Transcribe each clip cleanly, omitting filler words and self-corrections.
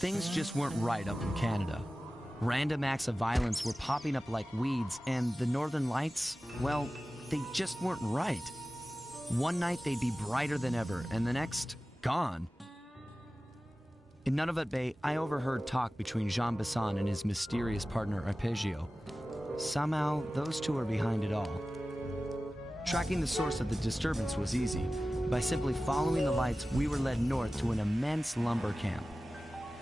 Things just weren't right up in Canada. Random acts of violence were popping up like weeds, and the Northern Lights, well, they just weren't right. One night they'd be brighter than ever, and the next, gone. In Nunavut Bay, I overheard talk between Jean Bison and his mysterious partner Arpeggio. Somehow, those two are behind it all. Tracking the source of the disturbance was easy. By simply following the lights, we were led north to an immense lumber camp.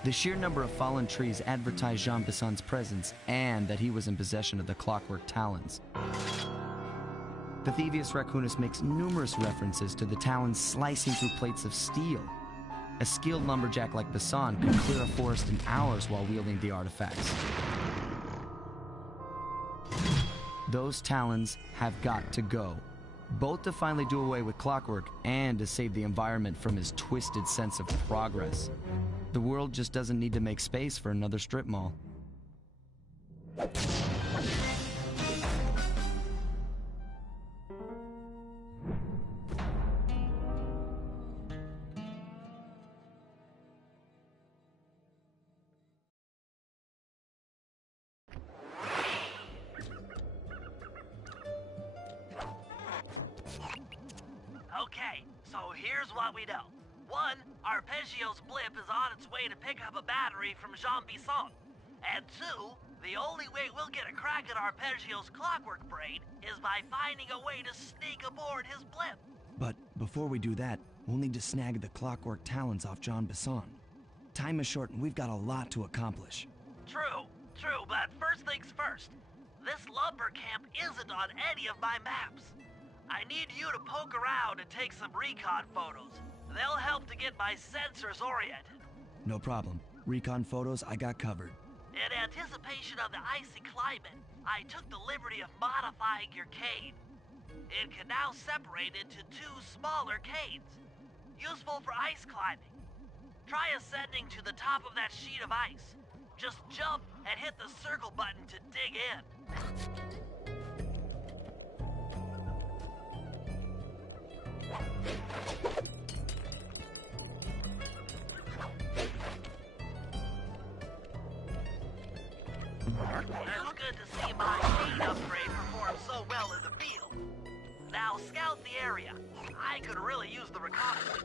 The sheer number of fallen trees advertised Jean Bison's presence and that he was in possession of the clockwork talons. The Thievius Raccoonus makes numerous references to the talons slicing through plates of steel. A skilled lumberjack like Bison could clear a forest in hours while wielding the artifacts. Those talons have got to go, both to finally do away with clockwork and to save the environment from his twisted sense of progress. The world just doesn't need to make space for another strip mall. Okay, so here's what we know. One, Arpeggio's blip is on its way to pick up a battery from Jean Bison. And two, the only way we'll get a crack at Arpeggio's clockwork brain is by finding a way to sneak aboard his blip. But before we do that, we'll need to snag the clockwork talons off Jean Bison. Time is short and we've got a lot to accomplish. True, but first things first. This lumber camp isn't on any of my maps. I need you to poke around and take some recon photos. They'll help to get my sensors oriented. No problem. Recon photos I got covered. In anticipation of the icy climate, I took the liberty of modifying your cane. It can now separate into two smaller canes, useful for ice climbing. Try ascending to the top of that sheet of ice. Just jump and hit the circle button to dig in. It's good to see my cane upgrade perform so well in the field. Now scout the area. I could really use the reconnaissance.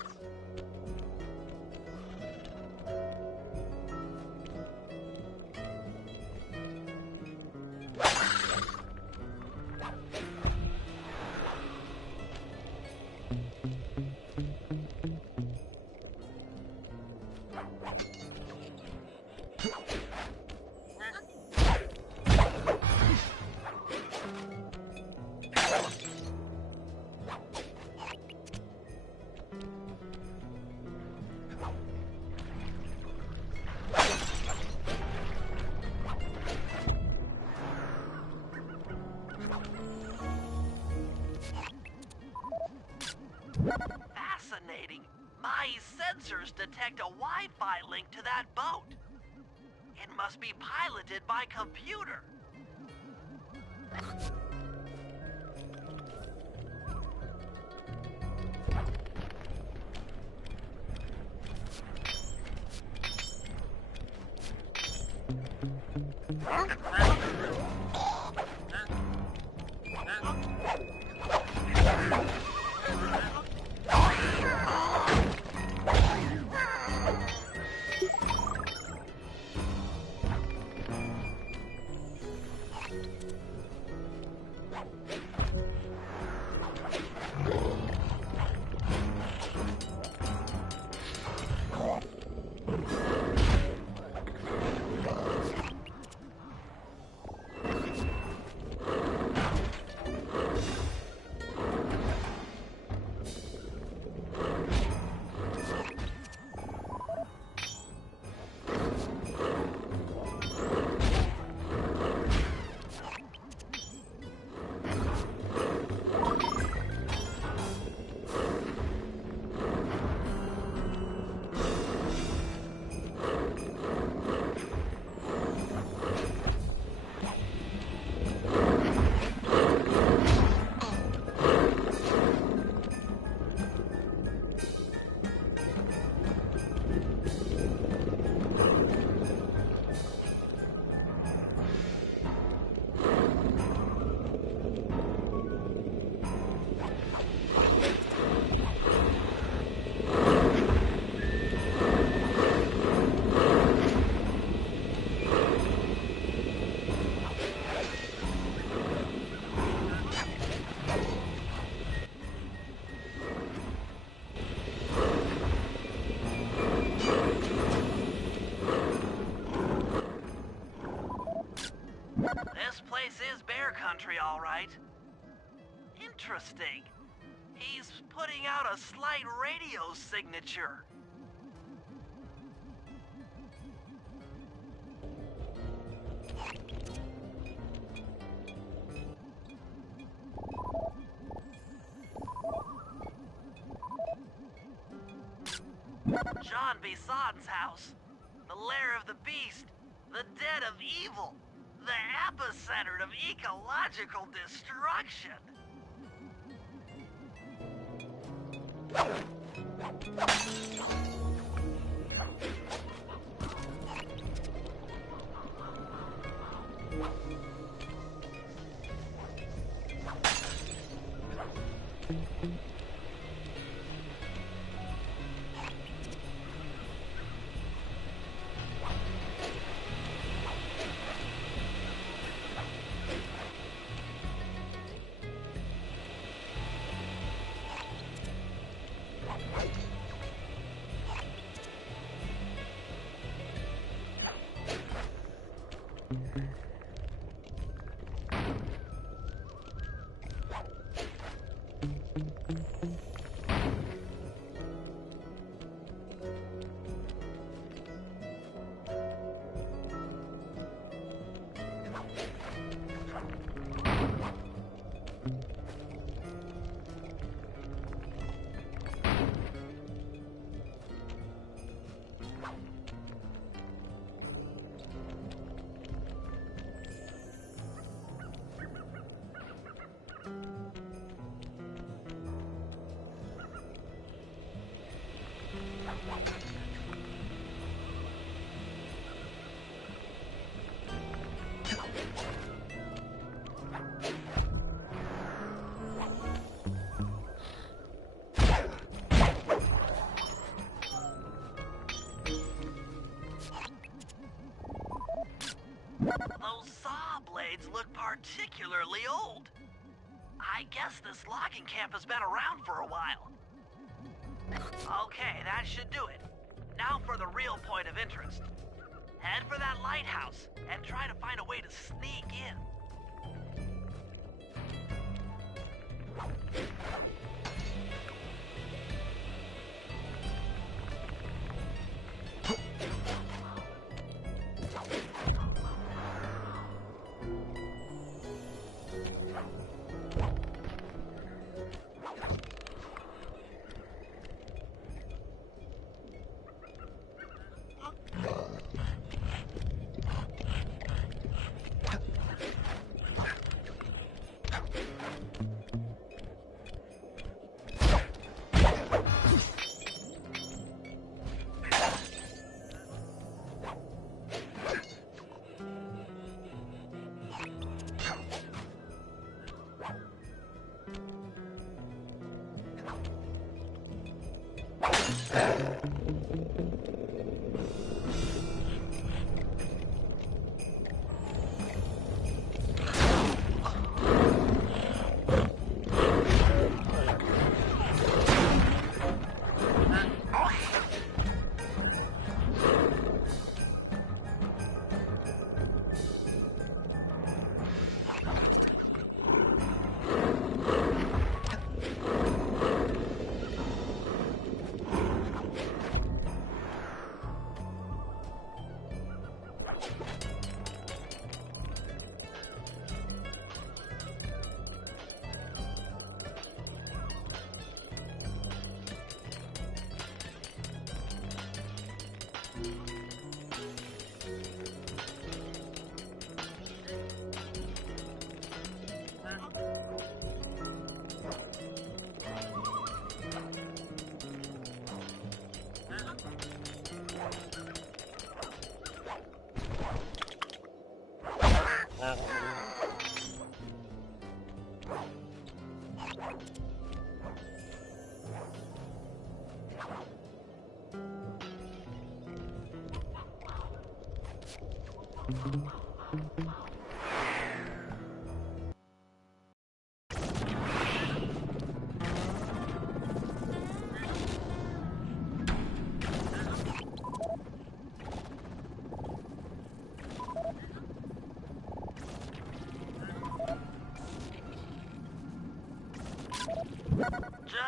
Fascinating. My sensors detect a Wi-Fi link to that boat. It must be piloted by computer. country, all right. Interesting. He's putting out a slight radio signature. John Bison's house. The lair of the beast. The den of evil. The epicenter of ecological destruction. Those saw blades look particularly old. I guess this logging camp has been around for a while. Okay, that should do it. Now for the real point of interest. Head for that lighthouse and try to find a way to sneak in.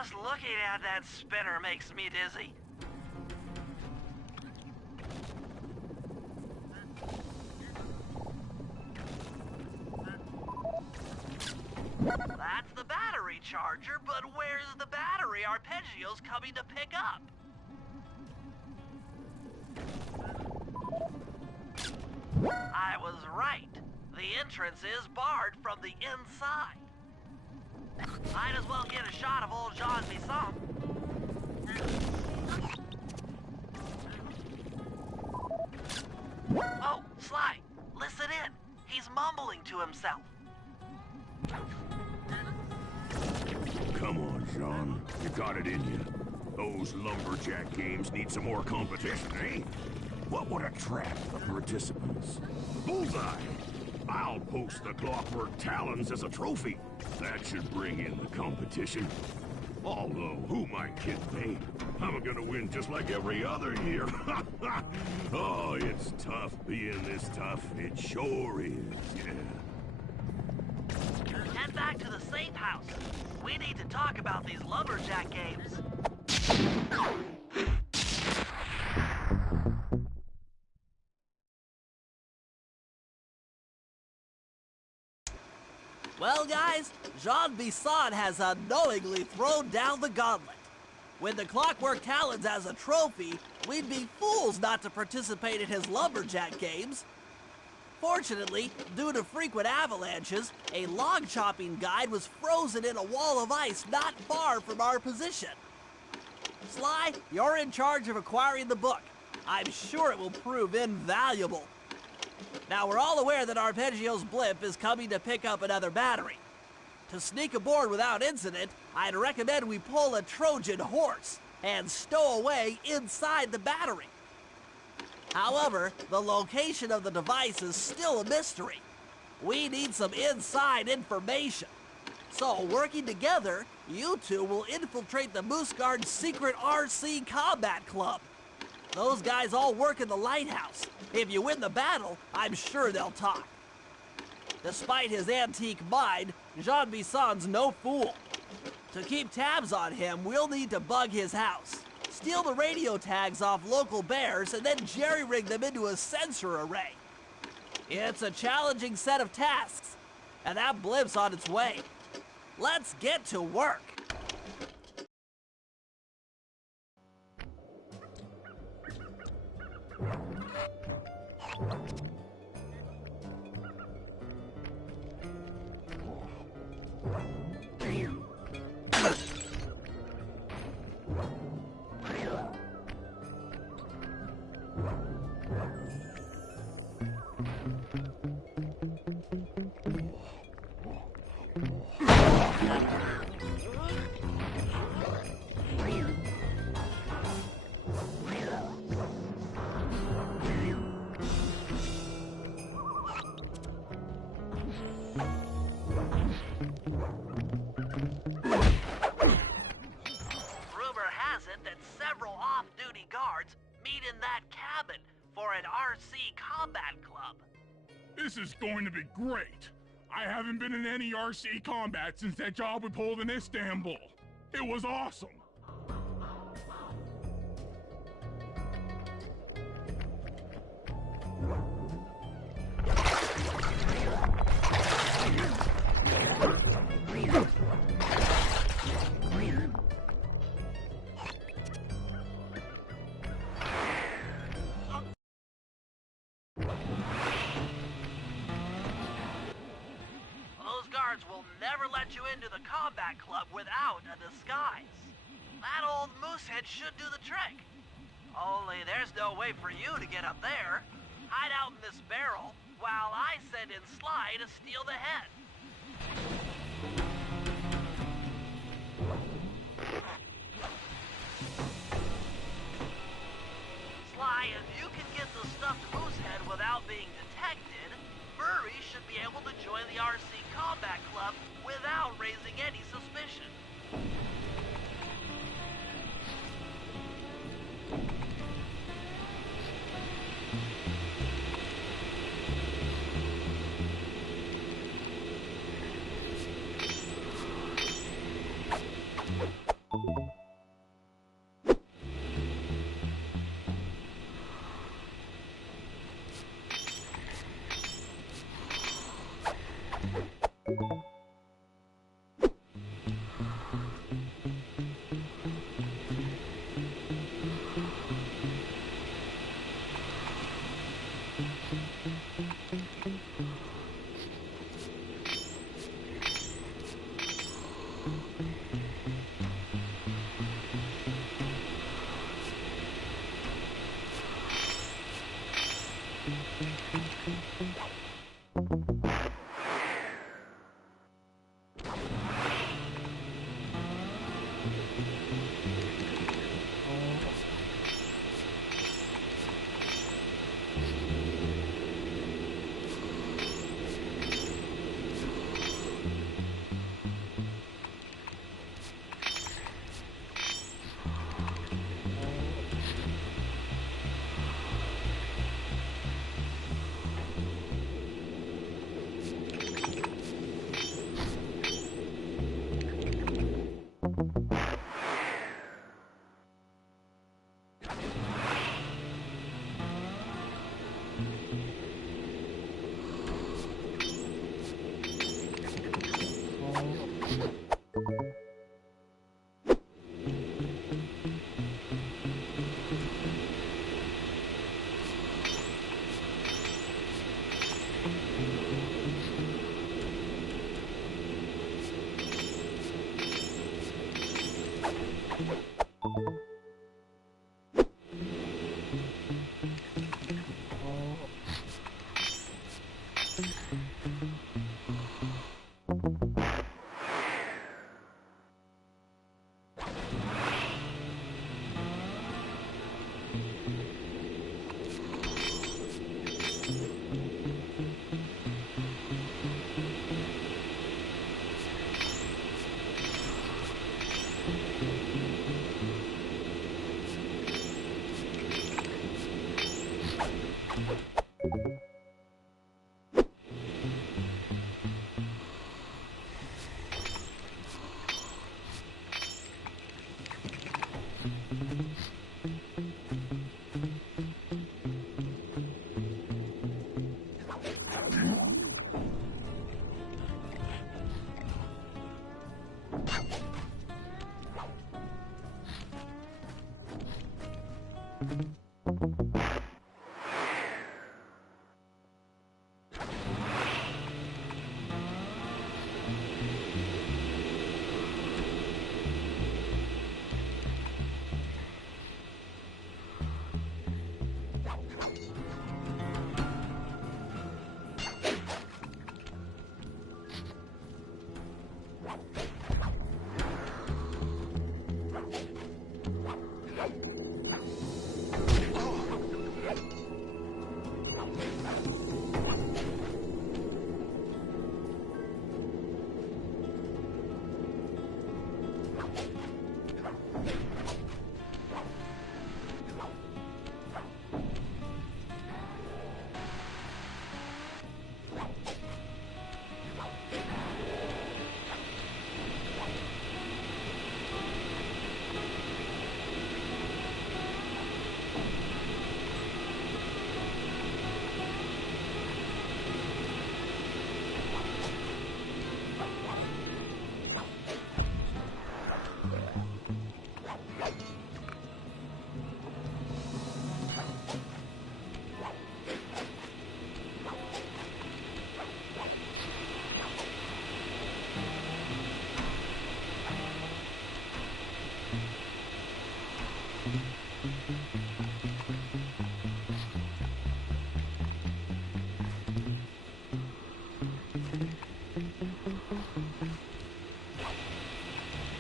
Just looking at that spinner makes me dizzy. That's the battery charger, but where's the battery Arpeggio's coming to pick up? I was right. The entrance is barred from the inside. Might as well get a shot of old Jean Bison. Oh, Sly, listen in. He's mumbling to himself. Come on, Jean. You got it in you. Those lumberjack games need some more competition, eh? What would attract the participants? Bullseye! I'll post the clockwork talons as a trophy. That should bring in the competition. Although, who am I kidding, eh? I'm gonna win just like every other year. Oh, it's tough being this tough. It sure is, yeah. Head back to the safe house. We need to talk about these lumberjack games. Well, guys, Jean Bison has unknowingly thrown down the gauntlet. With the Clockwork Talons as a trophy, we'd be fools not to participate in his lumberjack games. Fortunately, due to frequent avalanches, a log chopping guide was frozen in a wall of ice not far from our position. Sly, you're in charge of acquiring the book. I'm sure it will prove invaluable. Now, we're all aware that Arpeggio's blimp is coming to pick up another battery. To sneak aboard without incident, I'd recommend we pull a Trojan horse and stow away inside the battery. However, the location of the device is still a mystery. We need some inside information. So, working together, you two will infiltrate the Moose Guard's secret RC Combat Club. Those guys all work in the lighthouse. If you win the battle, I'm sure they'll talk. Despite his antique mind, Jean Bison's no fool. To keep tabs on him, we'll need to bug his house, steal the radio tags off local bears, and then jerry-rig them into a sensor array. It's a challenging set of tasks, and that blimp's on its way. Let's get to work. This is going to be great. I haven't been in any RC combat since that job we pulled in Istanbul. It was awesome. Will never let you into the combat club without a disguise. That old moosehead should do the trick. Only there's no way for you to get up there. Hide out in this barrel while I send in Sly to steal the head. Sly, if you can get the stuffed moosehead without being detected, Murray should be able to join the RC Combat Club without raising any suspicion.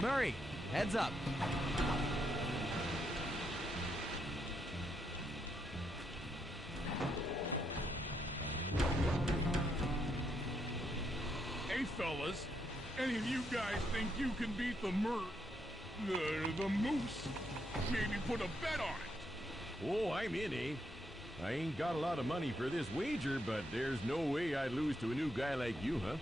Murray, heads up. Hey, fellas, any of you guys think you can beat the moose? Maybe put a bet on it. Oh, I'm in, eh? I ain't got a lot of money for this wager, but there's no way I'd lose to a new guy like you, huh?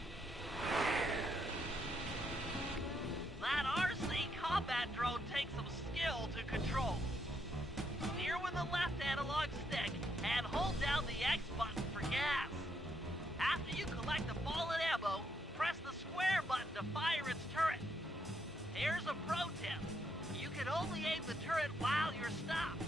That RC combat drone takes some skill to control. Steer with the left analog stick and hold down the X button for gas. After you collect the fallen ammo, press the square button to fire its turret. Here's a pro tip. You can only aim the turret while you're stopped.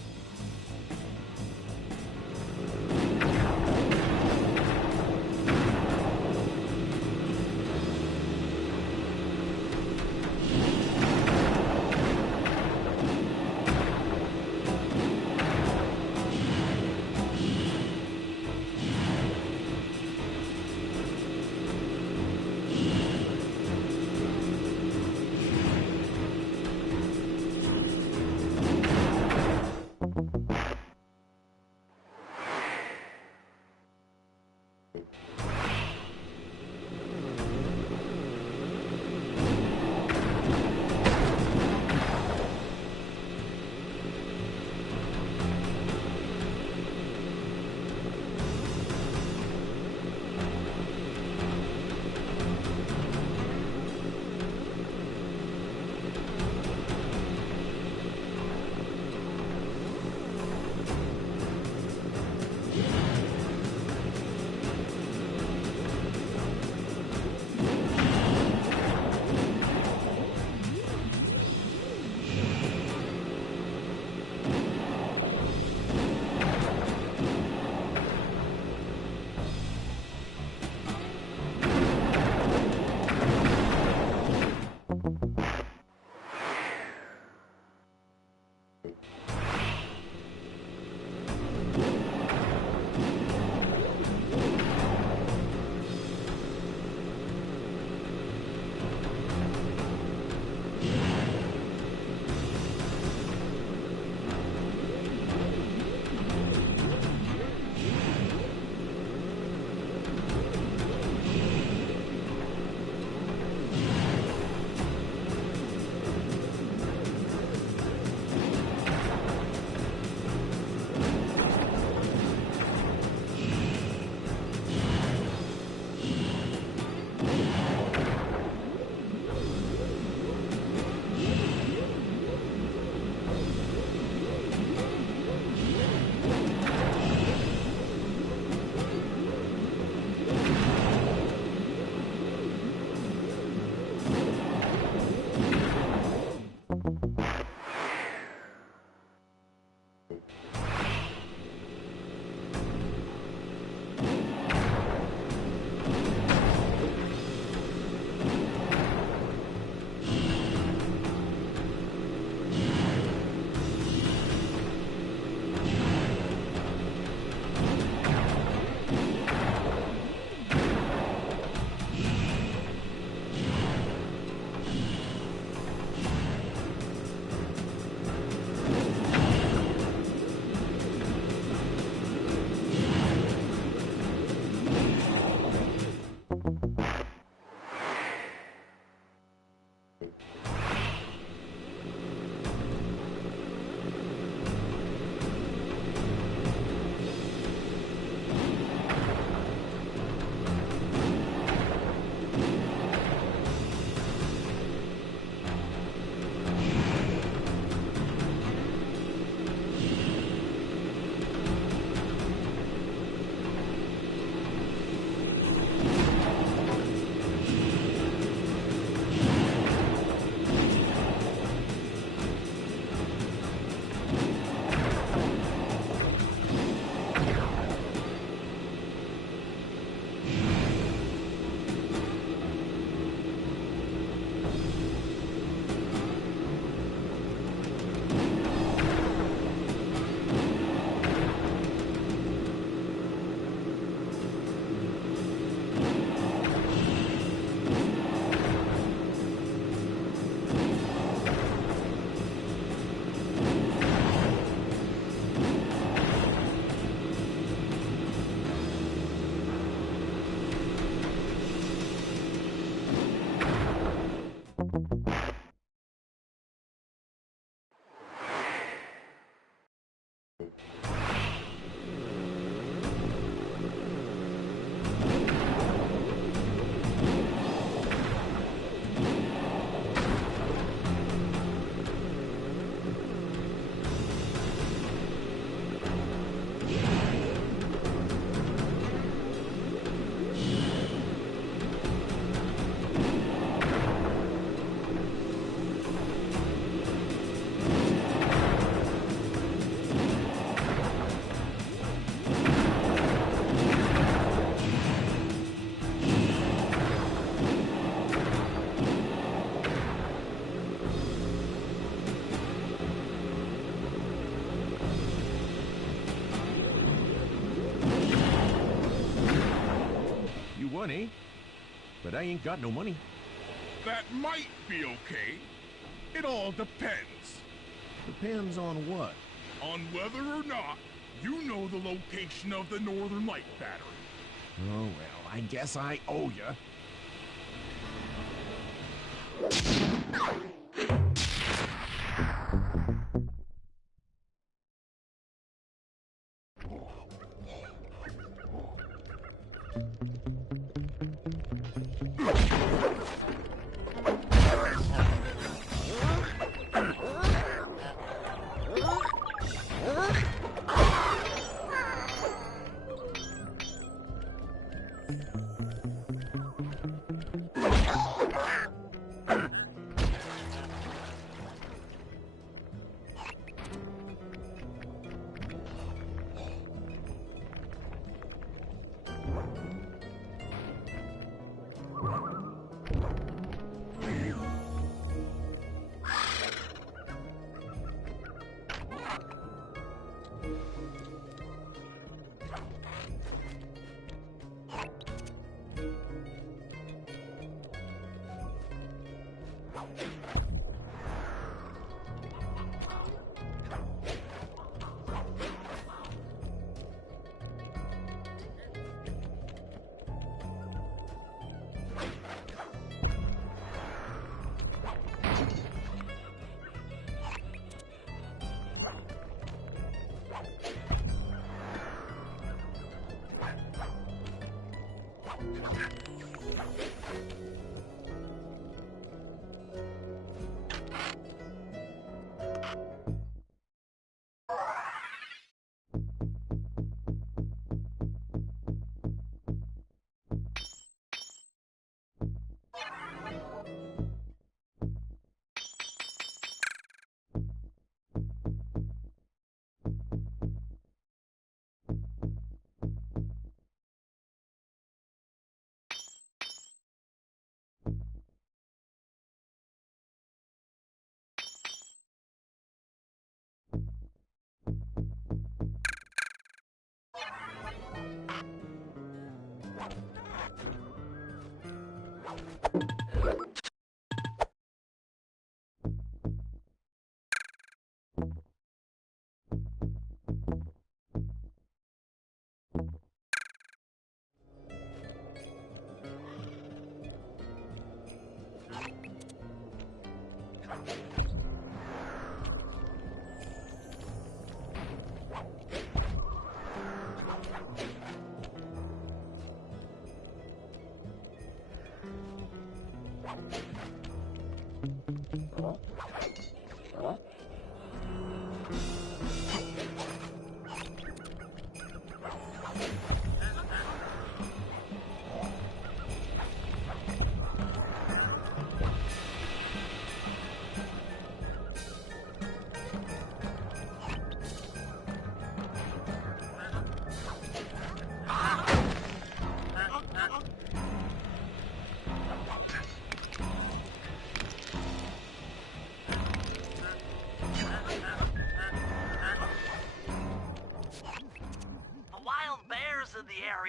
funny, but I ain't got no money. That might be okay. It all depends. Depends on what? On whether or not you know the location of the Northern Light Battery. Oh, well, I guess I owe ya.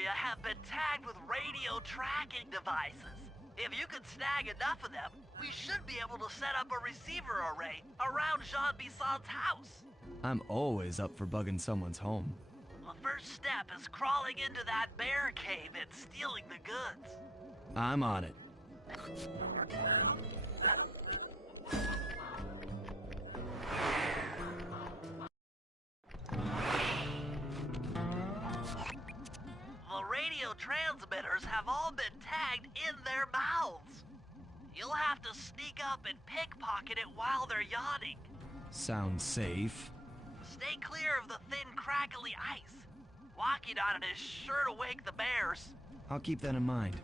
Have been tagged with radio tracking devices. If you can snag enough of them, we should be able to set up a receiver array around Jean Bison's house. I'm always up for bugging someone's home. The first step is crawling into that bear cave and stealing the goods. I'm on it. Transmitters have all been tagged in their mouths. You'll have to sneak up and pickpocket it while they're yawning. Sounds safe. Stay clear of the thin, crackly ice. Walking on it is sure to wake the bears. I'll keep that in mind.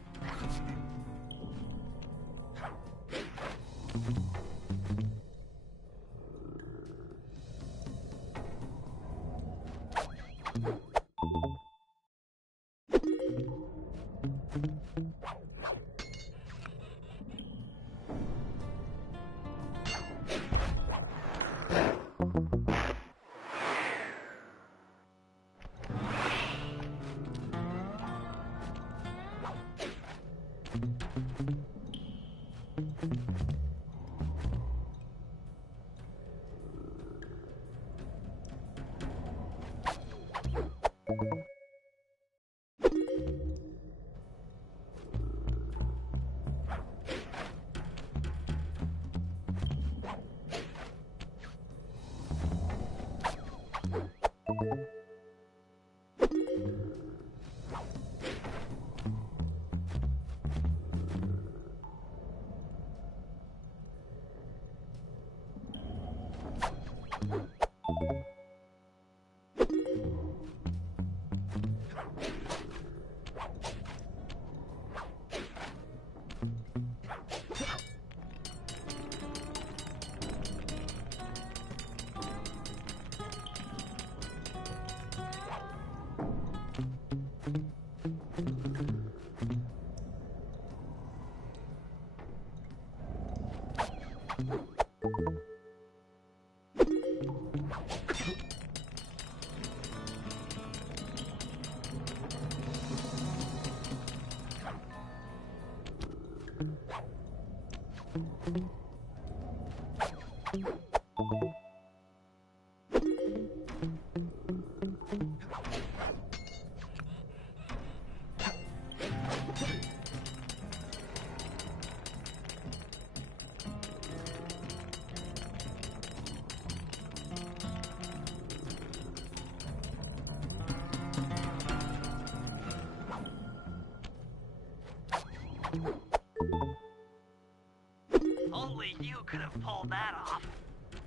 Only you could have pulled that off.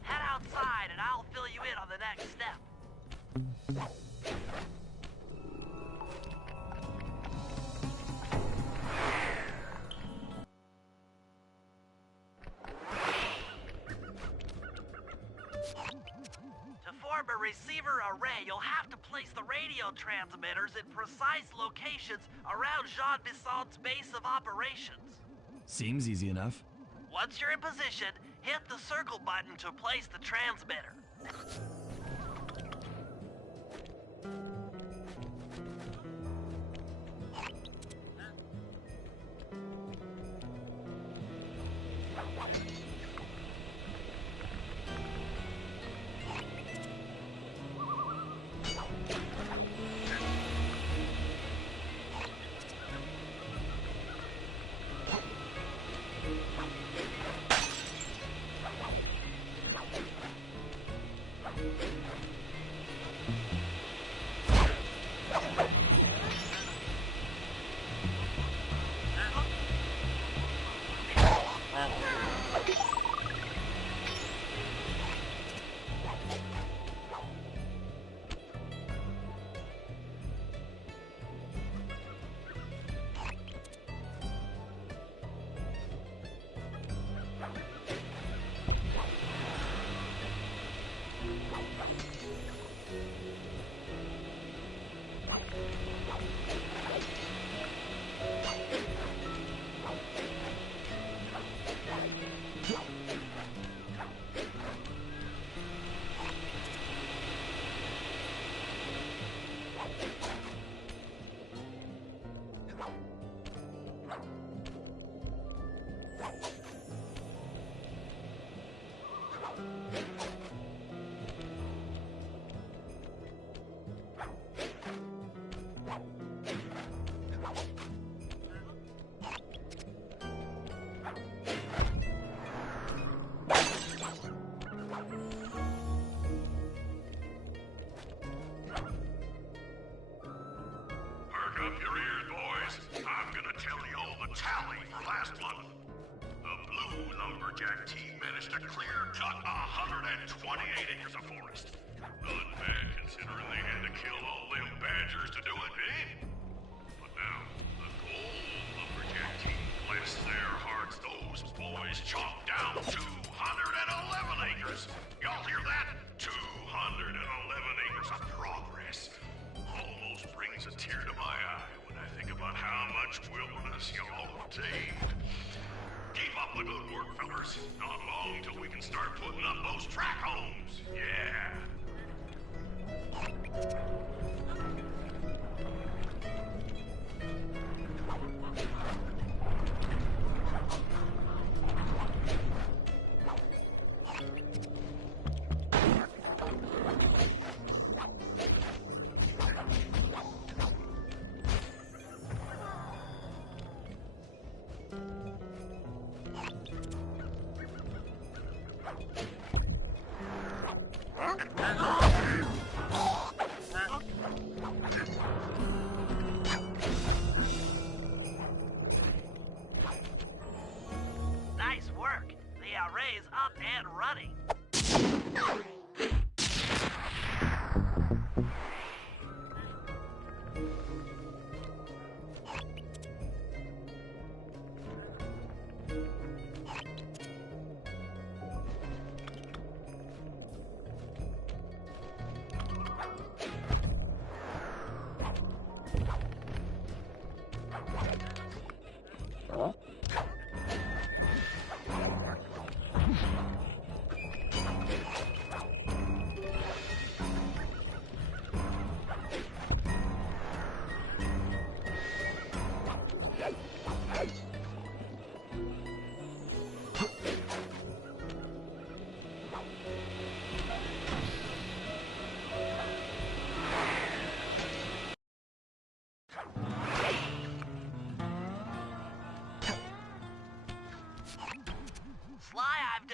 Head outside and I'll fill you in on the next step. To form a receiver array, you'll have to place the radio transmitters in precise locations around Jean Bison's base of operations. Seems easy enough. Once you're in position, hit the circle button to place the transmitter. lumberjack team managed to clear-cut 128 acres of forest. Not bad, considering they had to kill all them badgers to do it, eh? But now, the gold lumberjack team, bless their hearts, those boys chopped down 211 acres. Y'all hear that? 211 acres of progress. Almost brings a tear to my eye when I think about how much wilderness y'all have tamed. Keep up the good work, fellas. Not long till we can start putting up those track homes. Yeah. Nice work. The array's up and running.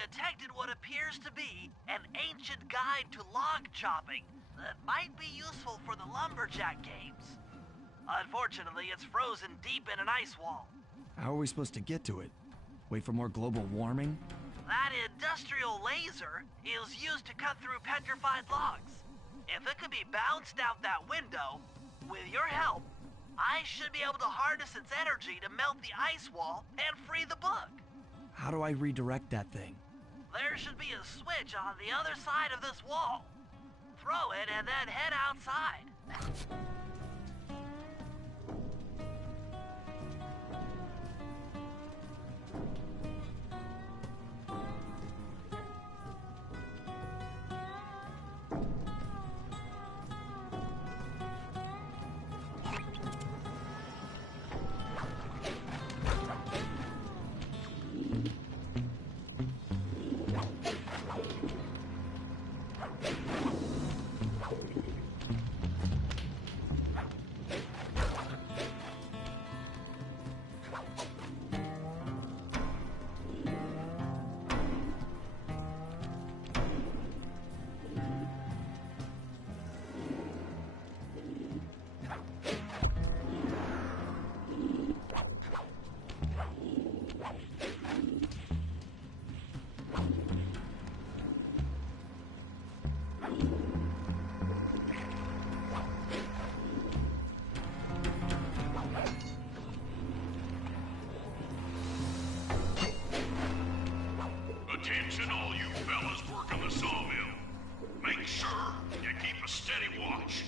detected what appears to be an ancient guide to log chopping that might be useful for the lumberjack games. Unfortunately, it's frozen deep in an ice wall. How are we supposed to get to it? Wait for more global warming? That industrial laser is used to cut through petrified logs. If it could be bounced out that window, with your help, I should be able to harness its energy to melt the ice wall and free the book. How do I redirect that thing? There should be a switch on the other side of this wall. Throw it and then head outside. Attention all you fellas working the sawmill. Make sure you keep a steady watch.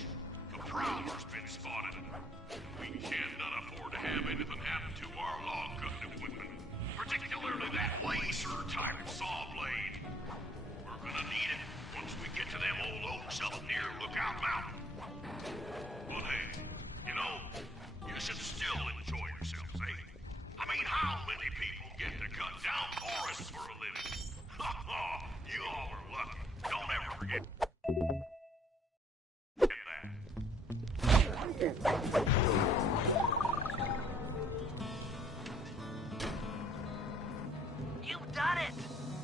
A prowler's been spotted. We cannot afford to have anything happen to our log cutting equipment. Particularly that laser-type saw blade. We're gonna need it once we get to them old oaks up near Lookout Mountain. But hey, you know, you should still enjoy yourselves, eh? I mean, how many people get to cut down forests for a living? You all are lucky. Don't ever forget that. You've done it!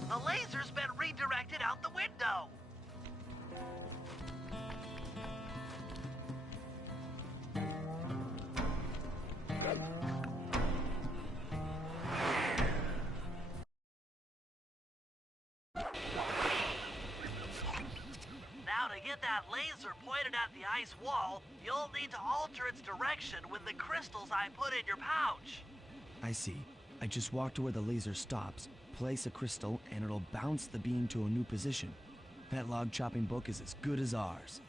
The laser's been redirected out the window. Now to get that laser pointed at the ice wall, you'll need to alter its direction with the crystals I put in your pouch. I see. I just walk to where the laser stops, place a crystal, and it'll bounce the beam to a new position. That log chopping book is as good as ours.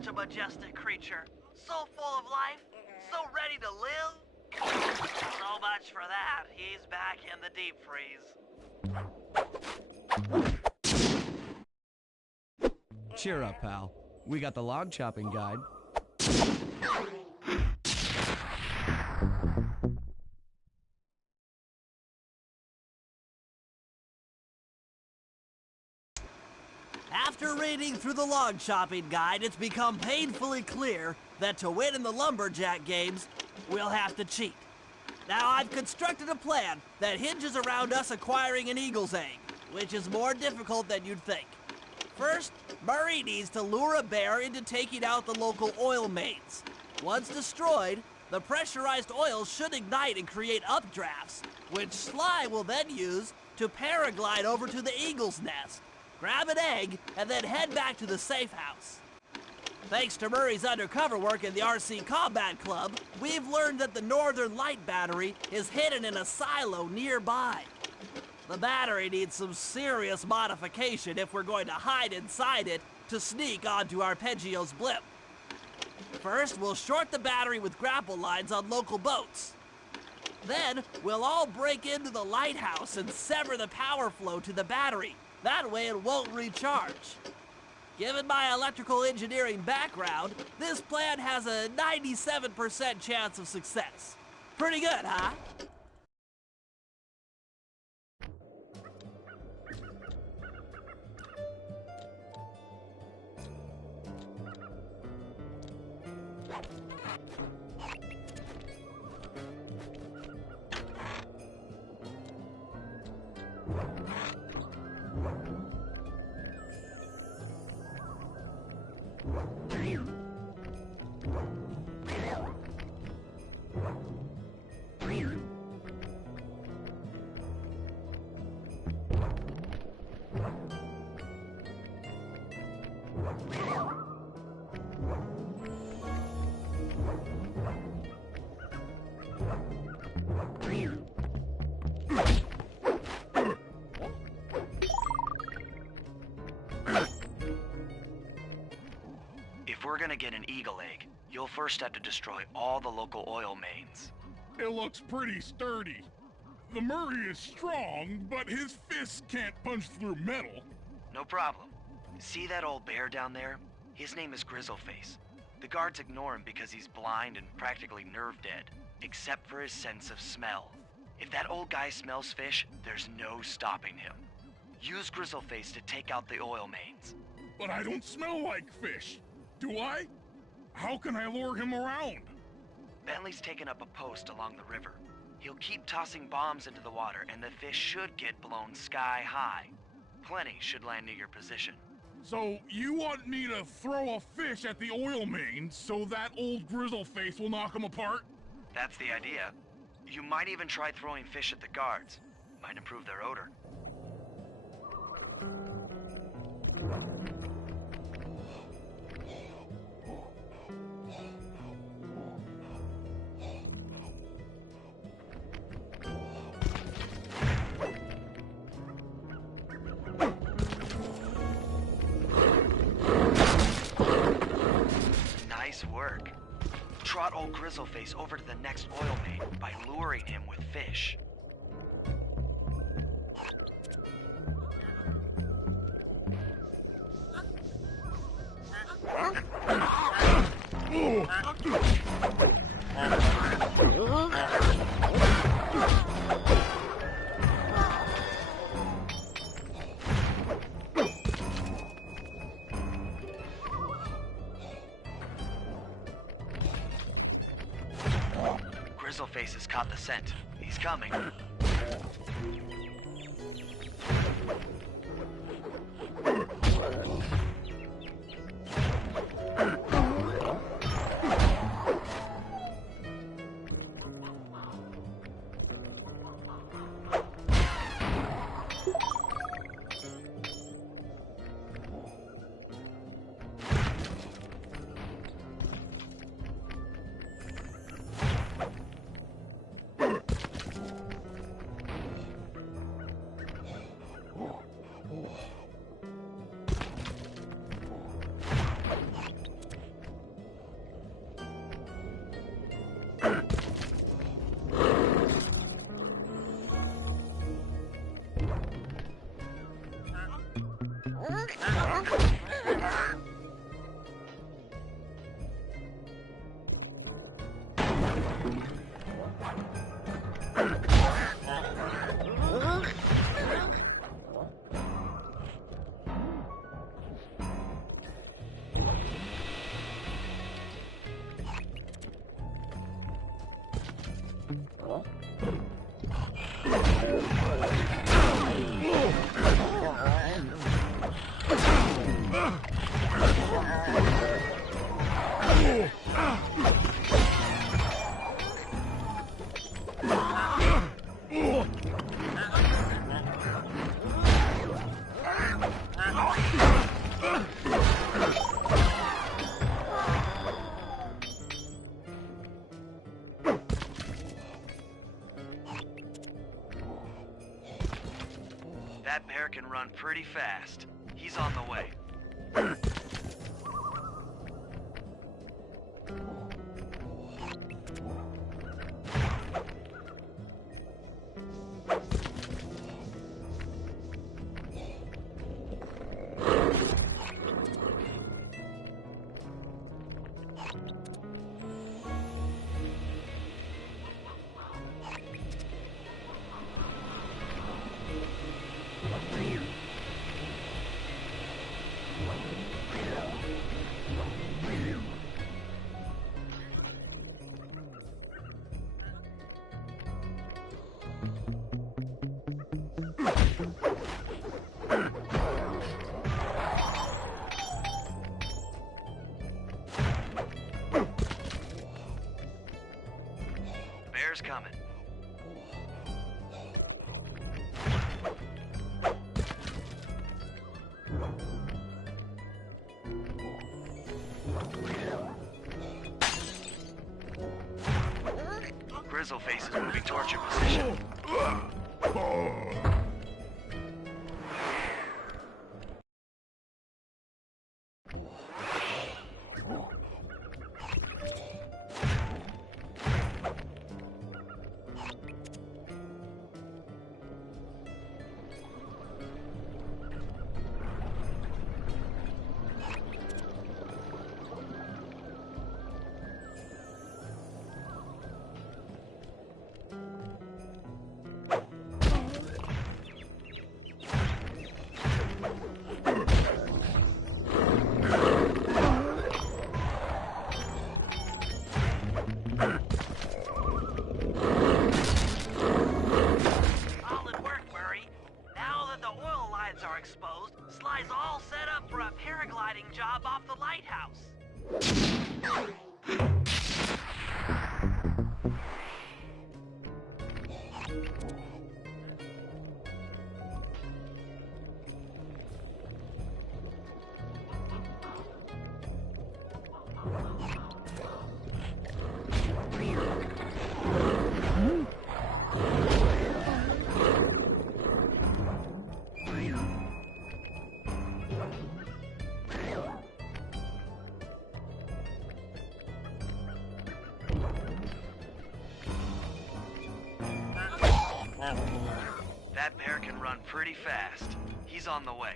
such a majestic creature. So full of life, so ready to live. So much for that. He's back in the deep freeze. Cheer up, pal. We got the log chopping guide. After reading through the log chopping guide, it's become painfully clear that to win in the lumberjack games, we'll have to cheat. Now, I've constructed a plan that hinges around us acquiring an eagle's egg, which is more difficult than you'd think. First, Murray needs to lure a bear into taking out the local oil mains. Once destroyed, the pressurized oil should ignite and create updrafts, which Sly will then use to paraglide over to the eagle's nest, grab an egg, and then head back to the safe house. Thanks to Murray's undercover work in the RC Combat Club, we've learned that the Northern Light battery is hidden in a silo nearby. The battery needs some serious modification if we're going to hide inside it to sneak onto Arpeggio's blimp. First, we'll short the battery with grapple lines on local boats. Then, we'll all break into the lighthouse and sever the power flow to the battery. That way it won't recharge. Given my electrical engineering background, this plan has a 97% chance of success. Pretty good, huh? If we're gonna get an eagle egg, you'll first have to destroy all the local oil mains. It looks pretty sturdy. The Murray is strong, but his fists can't punch through metal. No problem. See that old bear down there? His name is Grizzleface. The guards ignore him because he's blind and practically nerve dead, except for his sense of smell. If that old guy smells fish, there's no stopping him. Use Grizzleface to take out the oil mains. But I don't smell like fish. Do I? How can I lure him around? Bentley's taken up a post along the river. He'll keep tossing bombs into the water, and the fish should get blown sky high. Plenty should land near your position. So you want me to throw a fish at the oil mains so that old Grizzleface will knock him apart? That's the idea. You might even try throwing fish at the guards. Might improve their odor. Nice work. Trot old Grizzleface over to the next oil main by luring him with fish. Grizzleface has caught the scent. He's coming. That bear can run pretty fast. He's on the way. Bear's coming. Grizzleface is moving towards your position. Exposed, Sly's all set up for a paragliding job off the lighthouse. That bear can run pretty fast. He's on the way.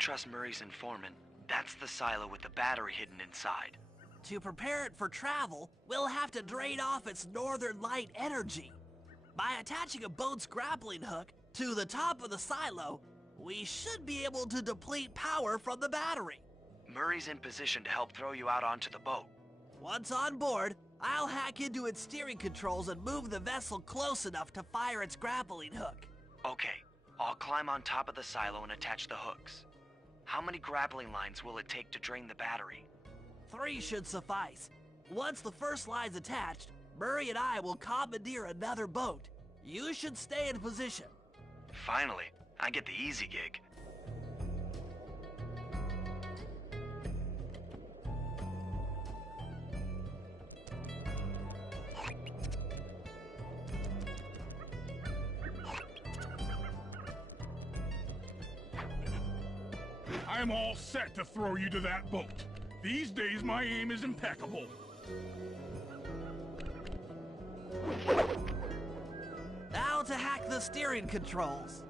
trust Murray's informant. That's the silo with the battery hidden inside. To prepare it for travel, we'll have to drain off its northern light energy. By attaching a boat's grappling hook to the top of the silo, we should be able to deplete power from the battery. Murray's in position to help throw you out onto the boat. Once on board, I'll hack into its steering controls and move the vessel close enough to fire its grappling hook. Okay, I'll climb on top of the silo and attach the hooks. How many grappling lines will it take to drain the battery? 3 should suffice. Once the first line's attached, Murray and I will commandeer another boat. You should stay in position. Finally, I get the easy gig. I'm all set to throw you to that boat. These days, my aim is impeccable. Now to hack the steering controls.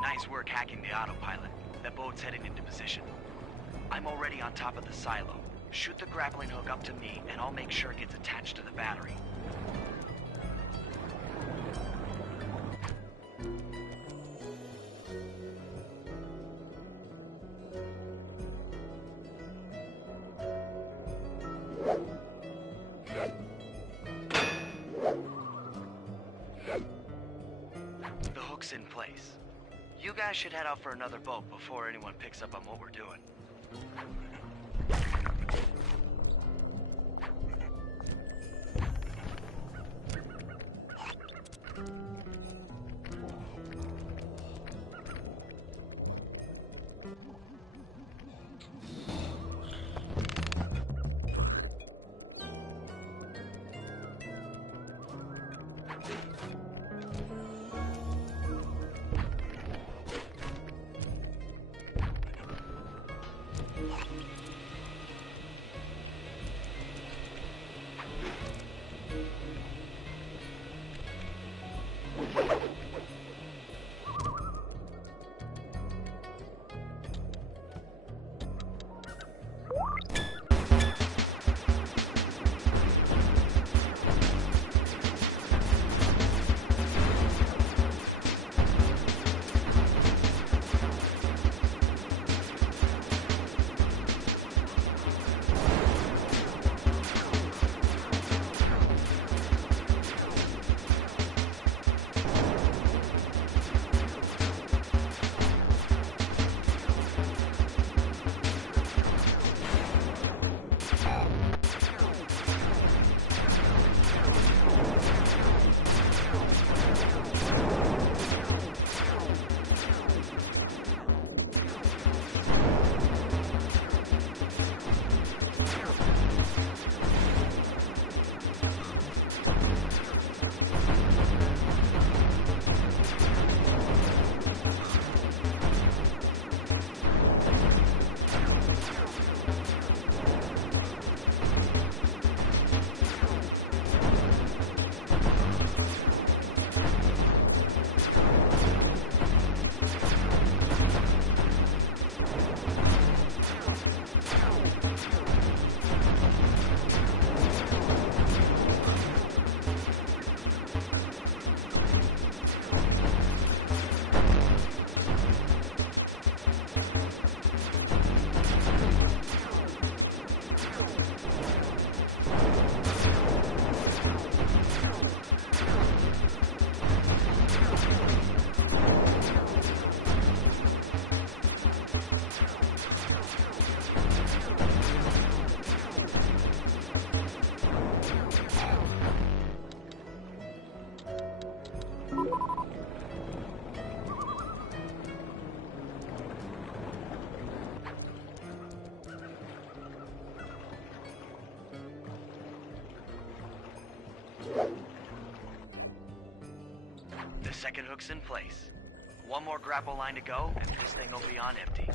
Nice work hacking the autopilot. That boat's heading into position. I'm already on top of the silo. Shoot the grappling hook up to me, and I'll make sure it gets attached to the battery. The hook's in place. You guys should head out for another boat before anyone picks up on what we're doing. The second hook's in place. One more grapple line to go, and this thing will be on empty.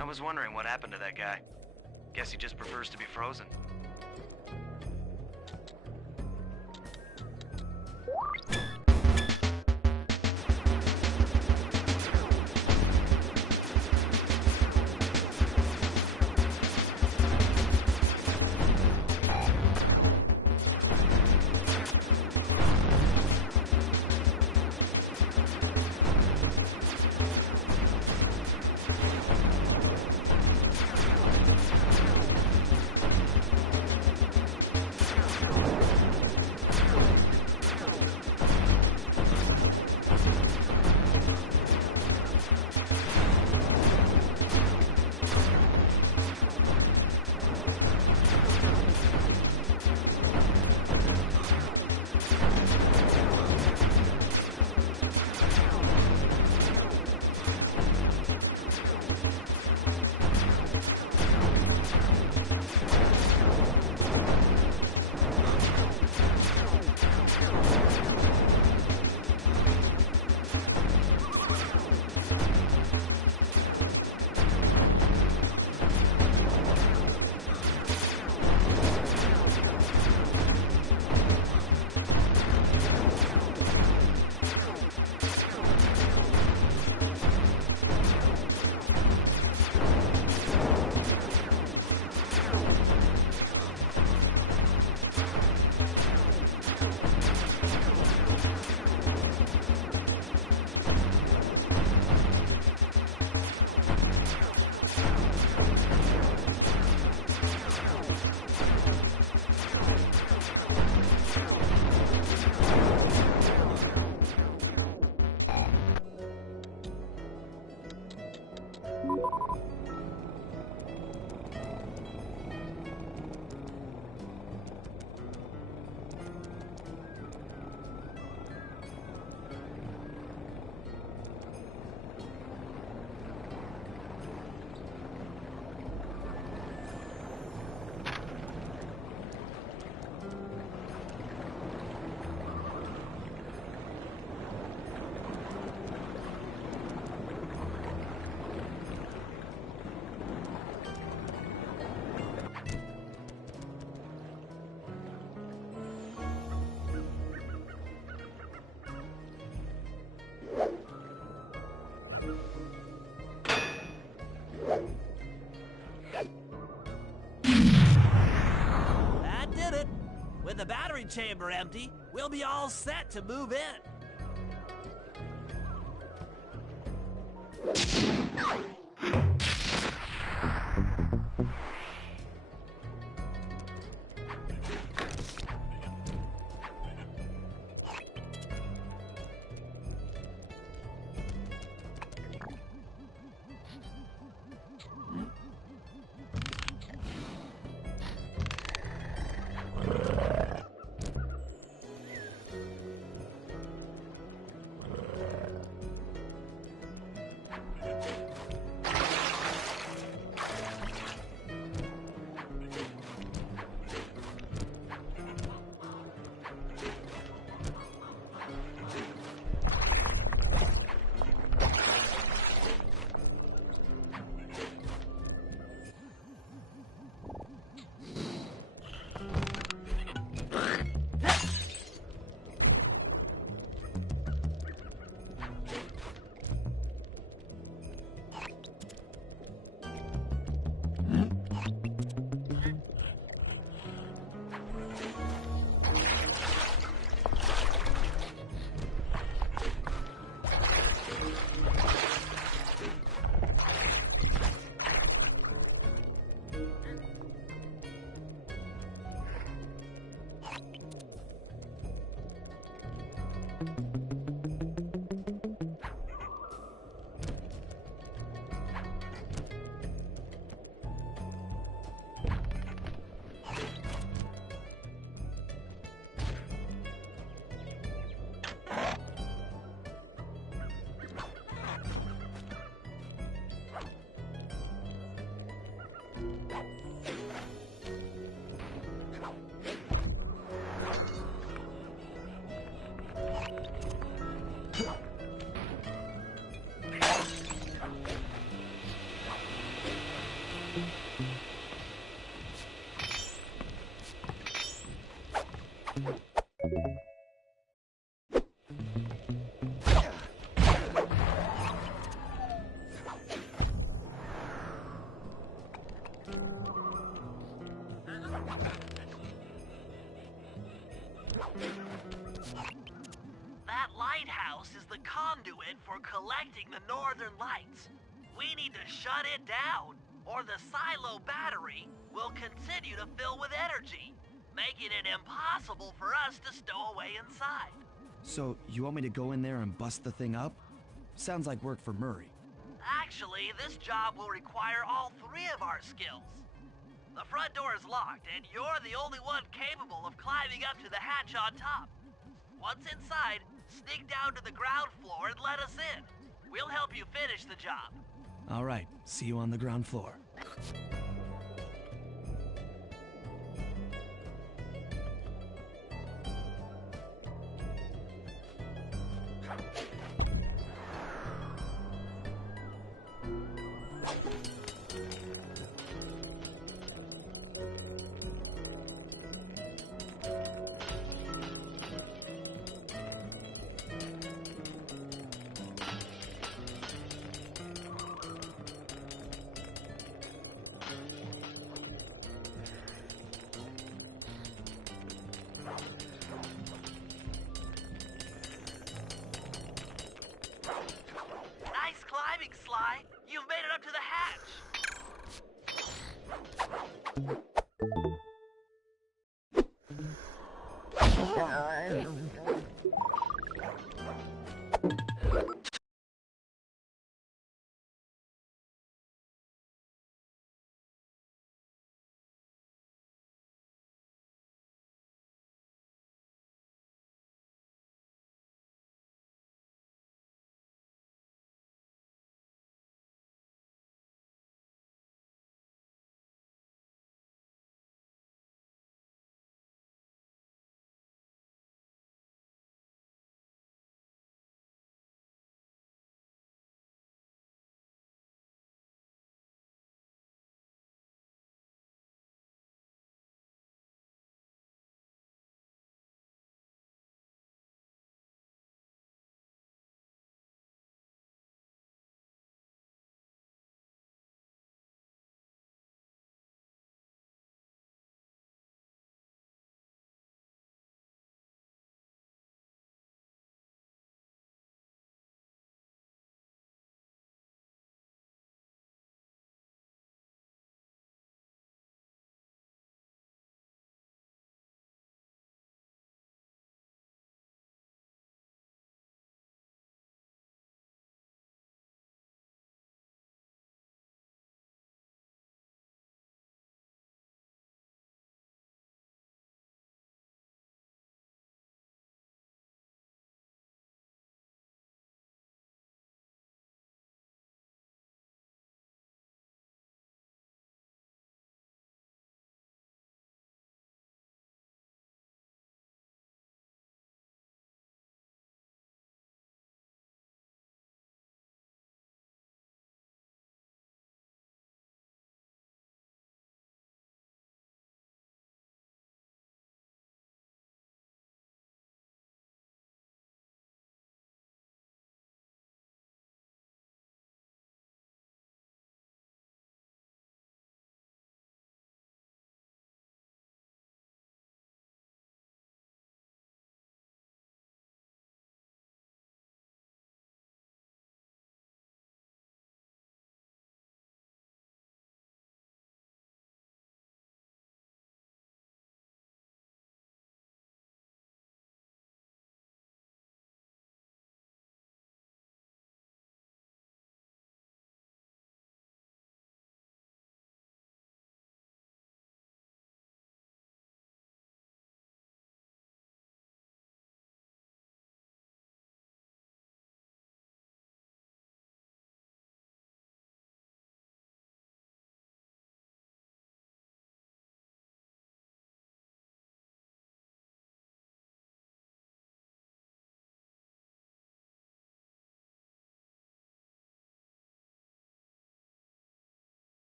I was wondering what happened to that guy. Guess he just prefers to be frozen. That did it. With the battery chamber empty, we'll be all set to move in. lighthouse is the conduit for collecting the northern lights. We need to shut it down, or the silo battery will continue to fill with energy, making it impossible for us to stow away inside. So, you want me to go in there and bust the thing up? Sounds like work for Murray. Actually, this job will require all three of our skills. The front door is locked, and you're the only one capable of climbing up to the hatch on top. Once inside, sneak down to the ground floor and let us in. We'll help you finish the job. All right, see you on the ground floor. Nice climbing, Sly. You've made it up to the hatch.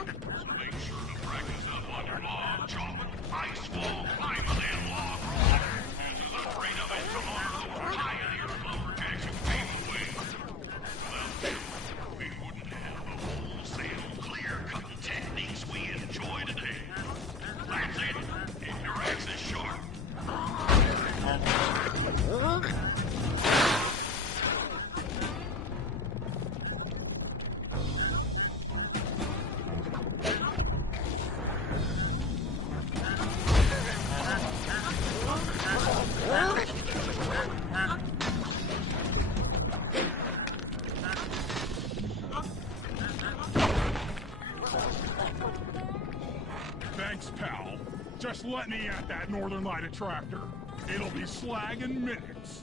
Make sure to practice up on your log chopping, ice wall climbing, and log rolling. This is the rate of it to honor those pioneer lumberjacks who came away. Without them, we wouldn't have the wholesale clear-cutting techniques we enjoy today. That's it. Keep your axes sharp. Thanks, pal. Just let me at that Northern Light attractor. It'll be slag in minutes.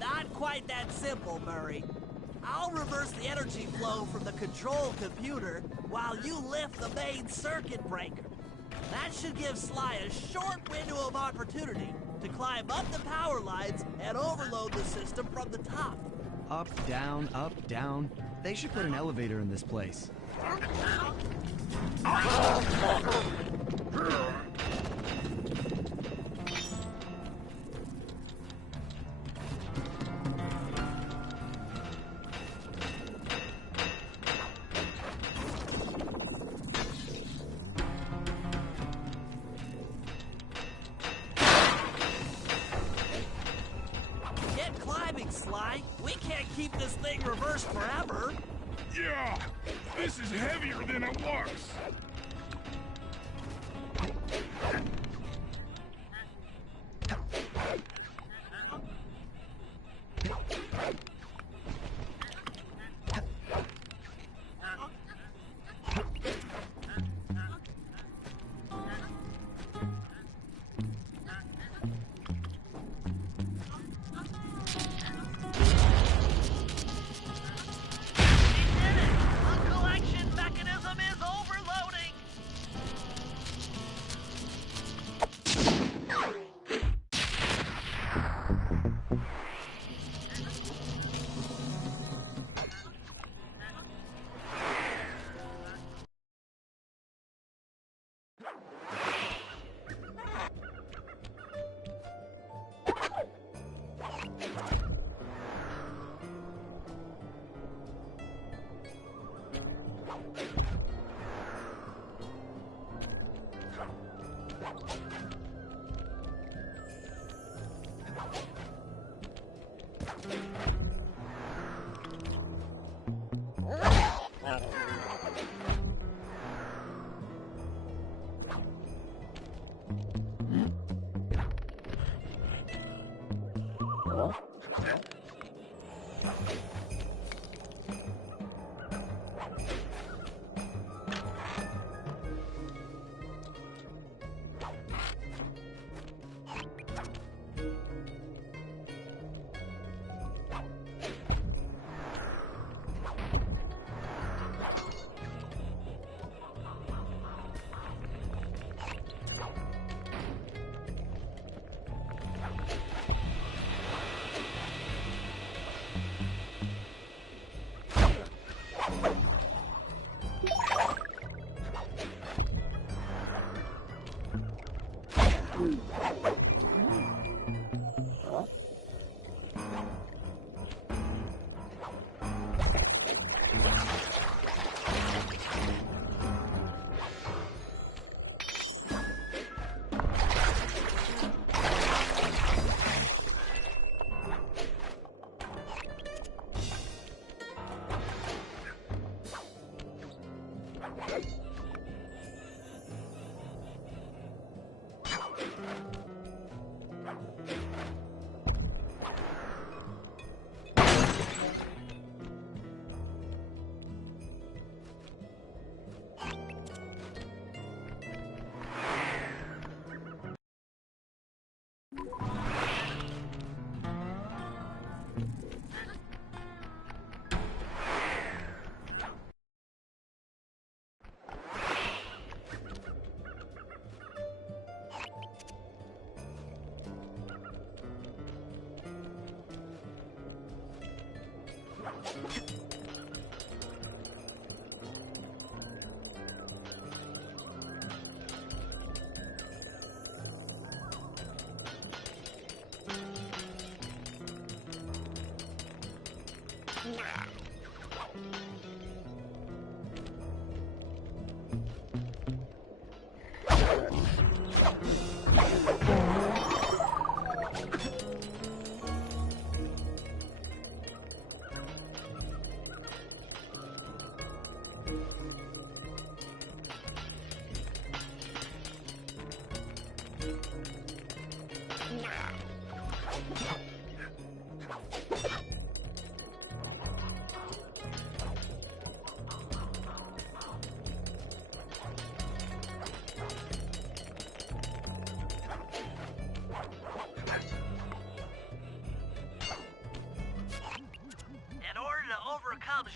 Not quite that simple, Murray. I'll reverse the energy flow from the control computer while you lift the main circuit breaker. That should give Sly a short window of opportunity to climb up the power lines and overload the system from the top. Up, down, up, down. They should put an elevator in this place. Get climbing, Sly. We can't keep this thing reversed forever. Yeah, this is heavier than it looks.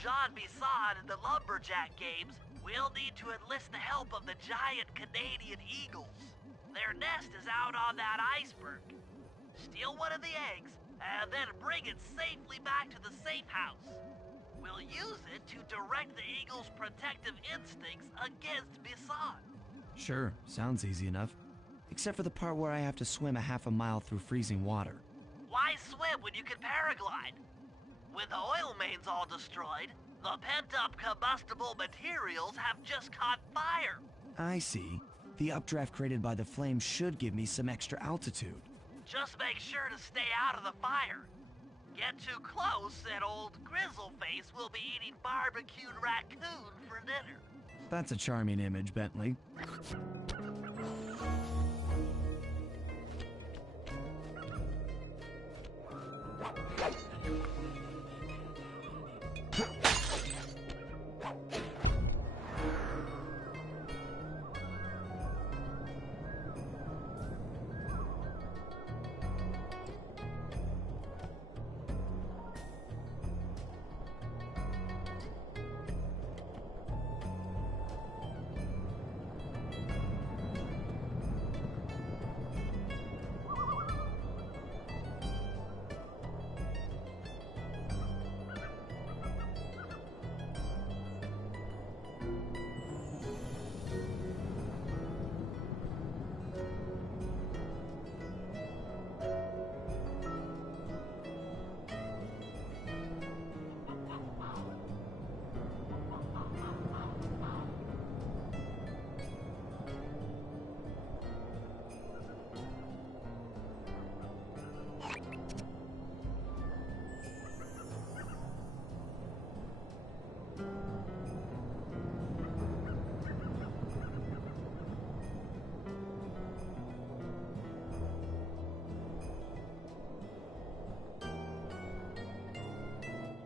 Jean Bison in the lumberjack games, we'll need to enlist the help of the giant Canadian eagles. Their nest is out on that iceberg. Steal one of the eggs, and then bring it safely back to the safe house. We'll use it to direct the eagle's protective instincts against Bison. Sure, sounds easy enough. Except for the part where I have to swim a half a mile through freezing water. Why swim when you can paraglide? With the oil mains all destroyed, the pent-up combustible materials have just caught fire. I see. The updraft created by the flames should give me some extra altitude. Just make sure to stay out of the fire. Get too close and old Grizzleface will be eating barbecued raccoon for dinner. That's a charming image, Bentley.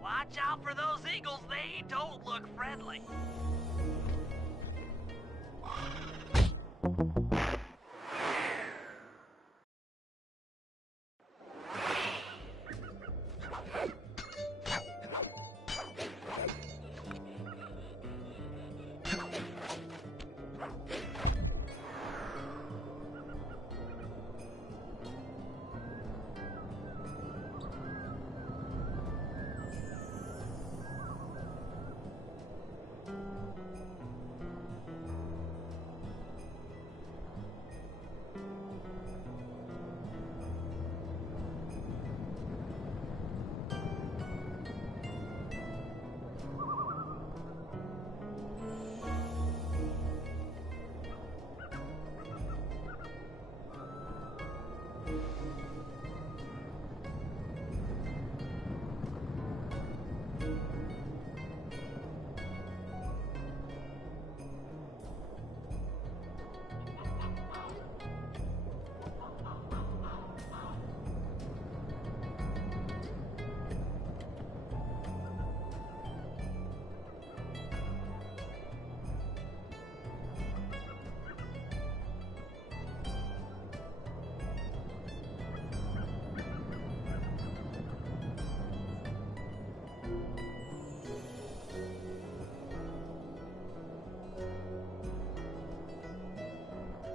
Watch out for those eagles, they don't look friendly.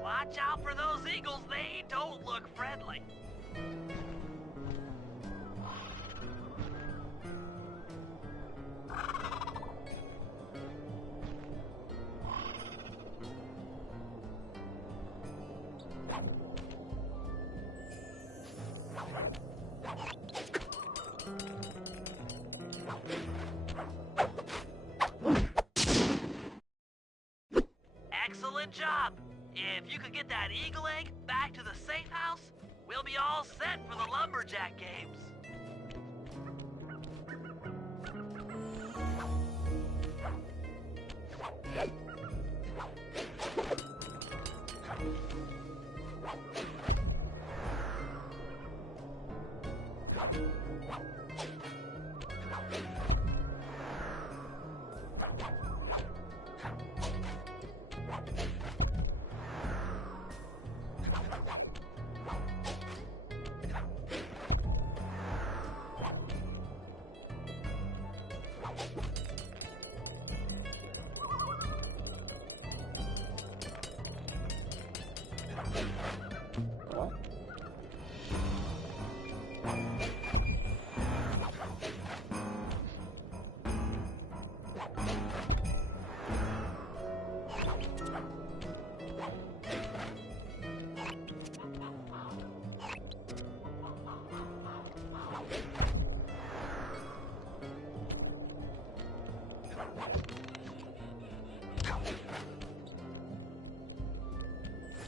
Watch out for those eagles, they don't look friendly. job. If you could get that eagle egg back to the safe house, we'll be all set for the lumberjack games.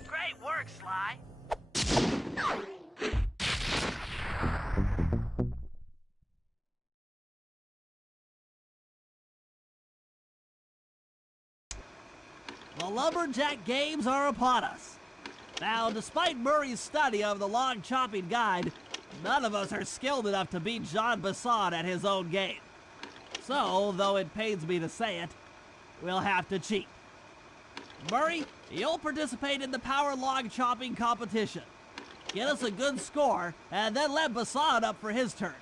Great work, Sly. The lumberjack games are upon us. Now, despite Murray's study of the log chopping guide, none of us are skilled enough to beat Jean Bison at his own game. So, though it pains me to say it, we'll have to cheat. Murray, you'll participate in the power log chopping competition. Get us a good score, and then let Bison up for his turn.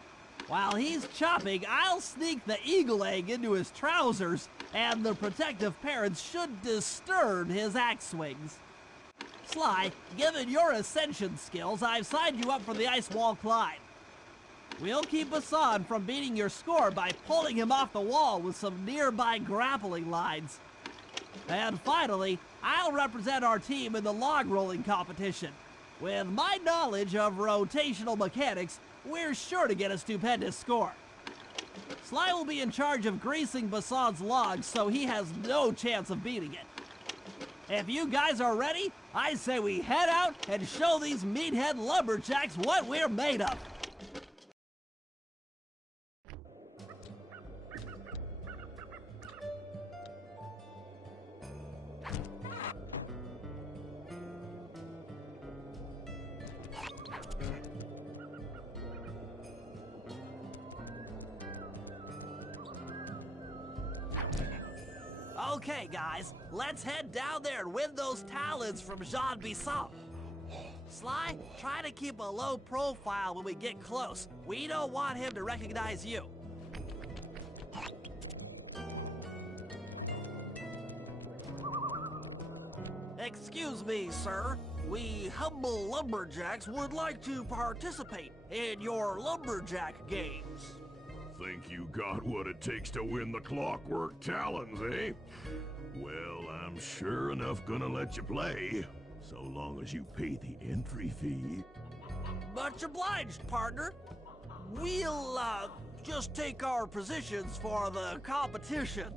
While he's chopping, I'll sneak the eagle egg into his trousers, and the protective parents should disturb his axe swings. Sly, given your ascension skills, I've signed you up for the ice wall climb. We'll keep Bison from beating your score by pulling him off the wall with some nearby grappling lines. And finally, I'll represent our team in the log rolling competition. With my knowledge of rotational mechanics, we're sure to get a stupendous score. Sly will be in charge of greasing Bison's logs, so he has no chance of beating it. If you guys are ready, I say we head out and show these meathead lumberjacks what we're made of. Okay, guys, let's head down there and win those talons from Jean Bison. Sly, try to keep a low profile when we get close. We don't want him to recognize you. Excuse me, sir. We humble lumberjacks would like to participate in your lumberjack games. Think you got what it takes to win the clockwork talons, eh? Well, I'm sure enough gonna let you play, so long as you pay the entry fee. Much obliged, partner. We'll, just take our positions for the competition.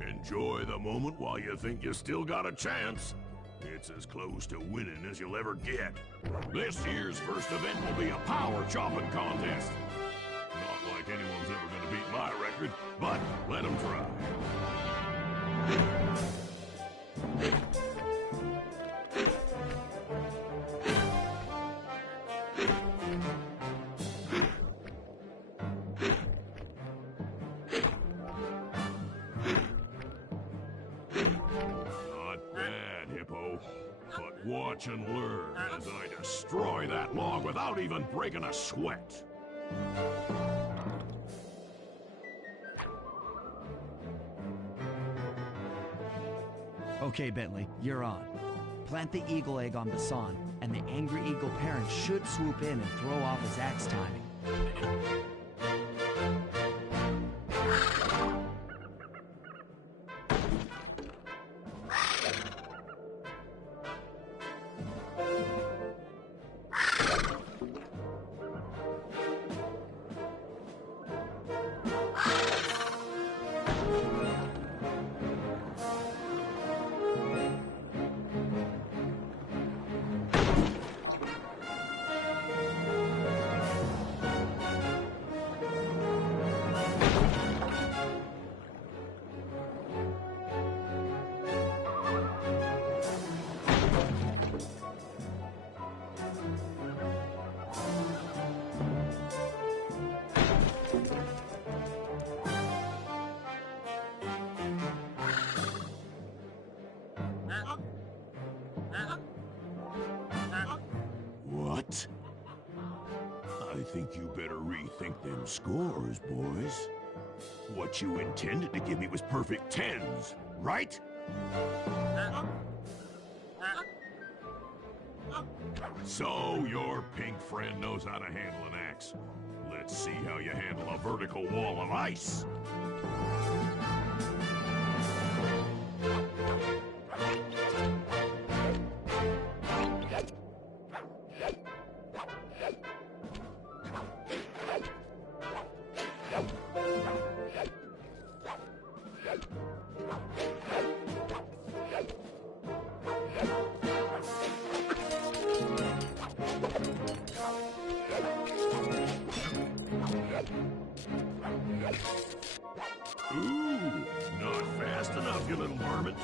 Enjoy the moment while you think you still got a chance. It's as close to winning as you'll ever get. This year's first event will be a power chopping contest. Not like anyone's ever gonna beat my record, but let them try. Not bad, Hippo. But watch and learn as I destroy that log without even breaking a sweat. Okay, Bentley, you're on. Plant the eagle egg on Bison, and the angry eagle parent should swoop in and throw off his axe timing. think you better rethink them scores, boys. What you intended to give me was perfect tens, right? So your pink friend knows how to handle an axe. Let's see how you handle a vertical wall of ice. Ooh, not fast enough, you little varmint.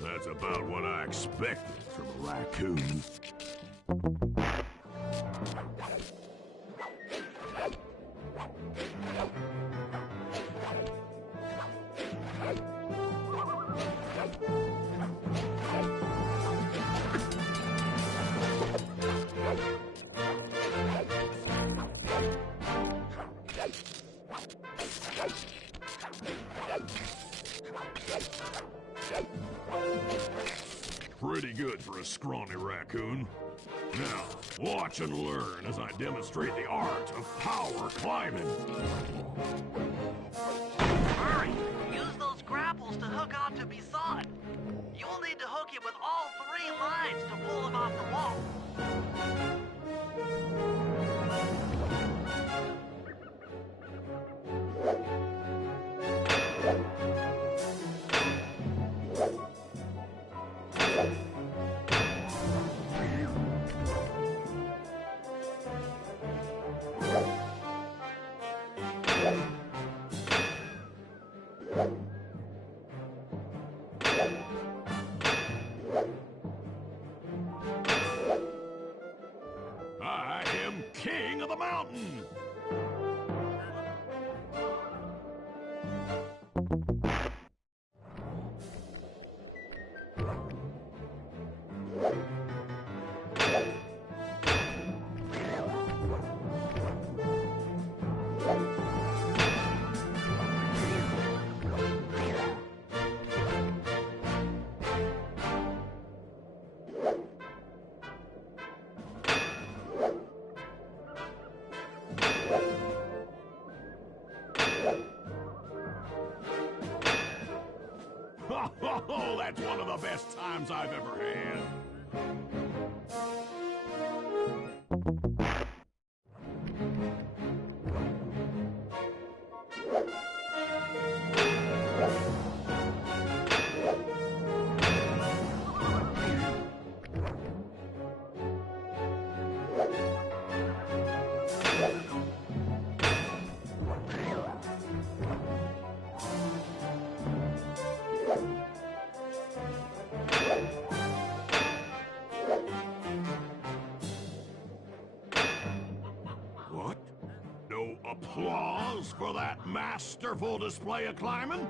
That's about what I expected from a raccoon. Pretty good for a scrawny raccoon. Now, watch and learn as I demonstrate the art of power climbing. Hurry! Use those grapples to hook onto Bison. You will need to hook him with all 3 lines to pull him off the wall. I am king of the mountain! Oh, that's one of the best times I've ever had. What? No applause for that masterful display of climbing?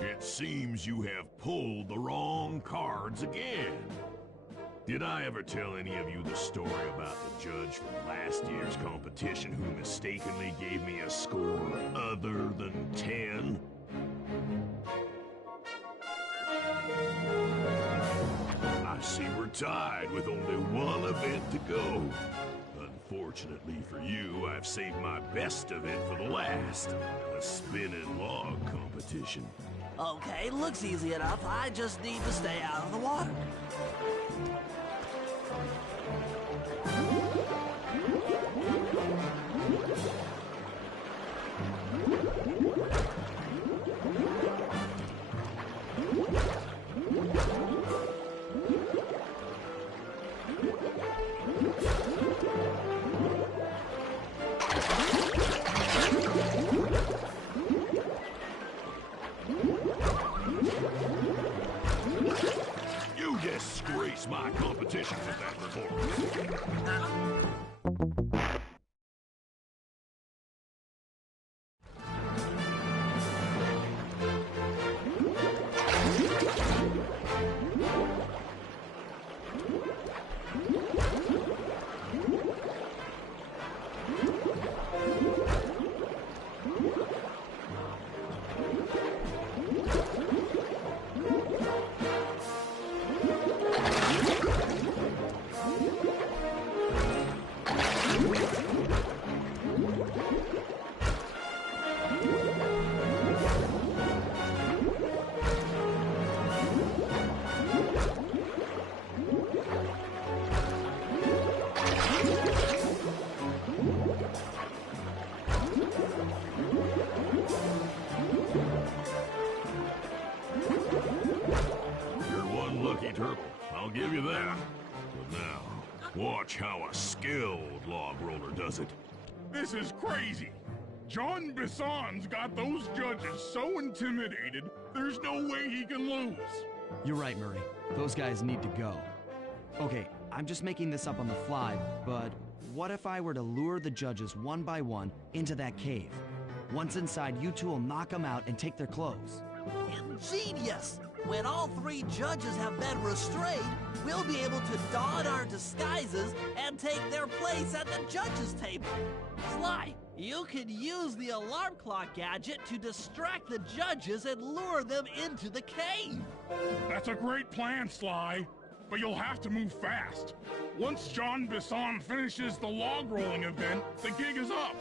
It seems you have pulled the wrong cards again. Did I ever tell any of you the story about the judge from last year's competition who mistakenly gave me a score other than 10? I see we're tied with only one event to go. Unfortunately for you, I've saved my best event for the last, the spinning log competition. Okay, looks easy enough. I just need to stay out of the water. You disgrace my competition with that performance. I'll give you that. But now, watch how a skilled log roller does it. This is crazy. John Bison's got those judges so intimidated, there's no way he can lose. You're right, Murray. Those guys need to go. Okay, I'm just making this up on the fly, but what if I were to lure the judges one by one into that cave? Once inside, you two will knock them out and take their clothes. Ingenious! When all three judges have been restrained, we'll be able to don our disguises and take their place at the judges' table. Sly, you can use the alarm clock gadget to distract the judges and lure them into the cave. That's a great plan, Sly, but you'll have to move fast. Once John Bison finishes the log rolling event, the gig is up.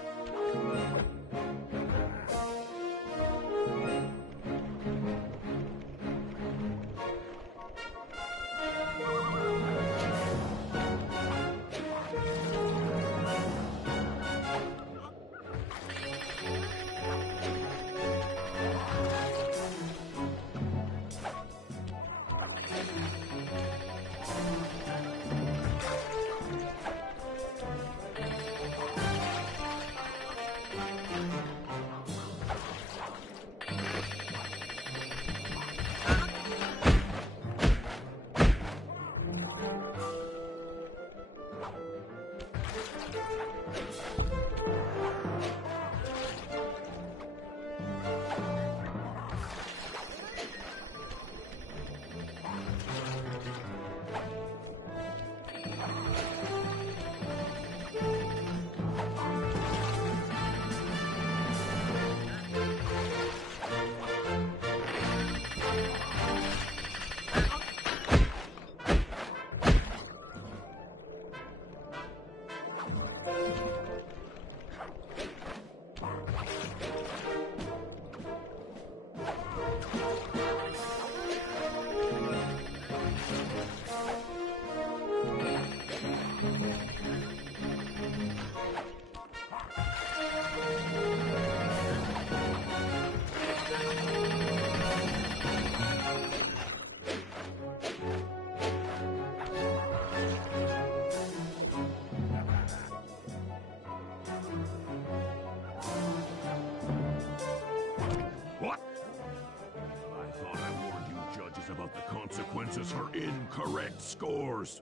Consequences for incorrect scores.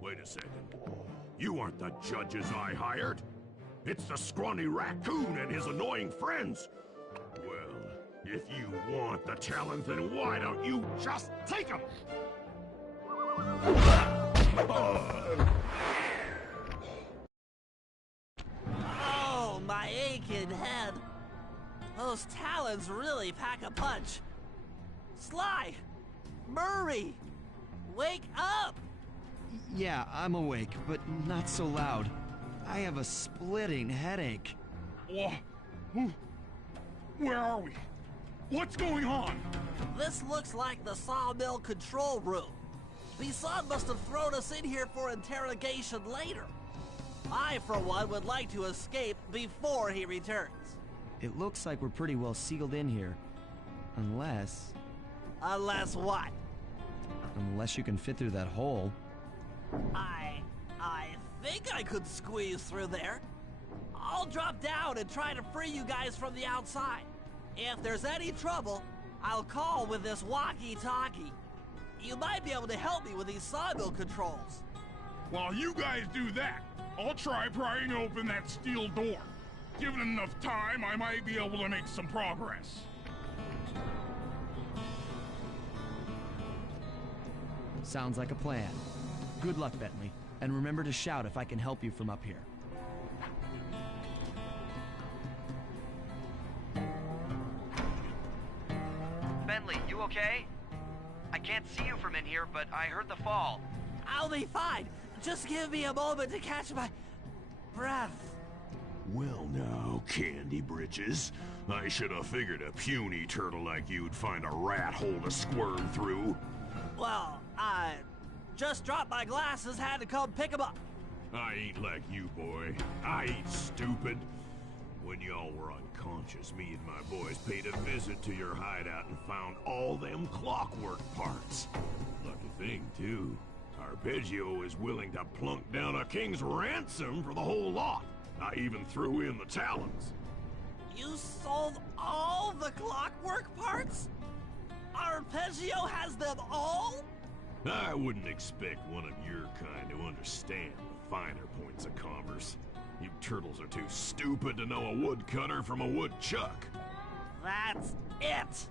Wait a second. You aren't the judges I hired. It's the scrawny raccoon and his annoying friends. Well, if you want the talent, then why don't you just take them? Oh, my aching head. Those talons really pack a punch. Sly! Murray! Wake up! Yeah, I'm awake, but not so loud. I have a splitting headache. Where are we? What's going on? This looks like the sawmill control room. Bison must have thrown us in here for interrogation later. I, for one, would like to escape before he returns. It looks like we're pretty well sealed in here. Unless Unless what? you can fit through that hole. I think I could squeeze through there. I'll drop down and try to free you guys from the outside. If there's any trouble, I'll call with this walkie-talkie. You might be able to help me with these sawmill controls. While you guys do that, I'll try prying open that steel door. Given enough time, I might be able to make some progress. Sounds like a plan. Good luck, Bentley. And remember to shout if I can help you from up here. Bentley, you okay? I can't see you from in here, but I heard the fall. I'll be fine. Just give me a moment to catch my breath. Well now, Candy Britches. I should have figured a puny turtle like you'd find a rat hole to squirm through. Well, I just dropped my glasses, had to come pick them up. I ain't like you, boy. I ain't stupid. When y'all were unconscious, me and my boys paid a visit to your hideout and found all them clockwork parts. Lucky thing, too. Arpeggio is willing to plunk down a king's ransom for the whole lot. I even threw in the talons. You sold all the clockwork parts? Arpeggio has them all? I wouldn't expect one of your kind to understand the finer points of commerce. You turtles are too stupid to know a woodcutter from a woodchuck. That's it.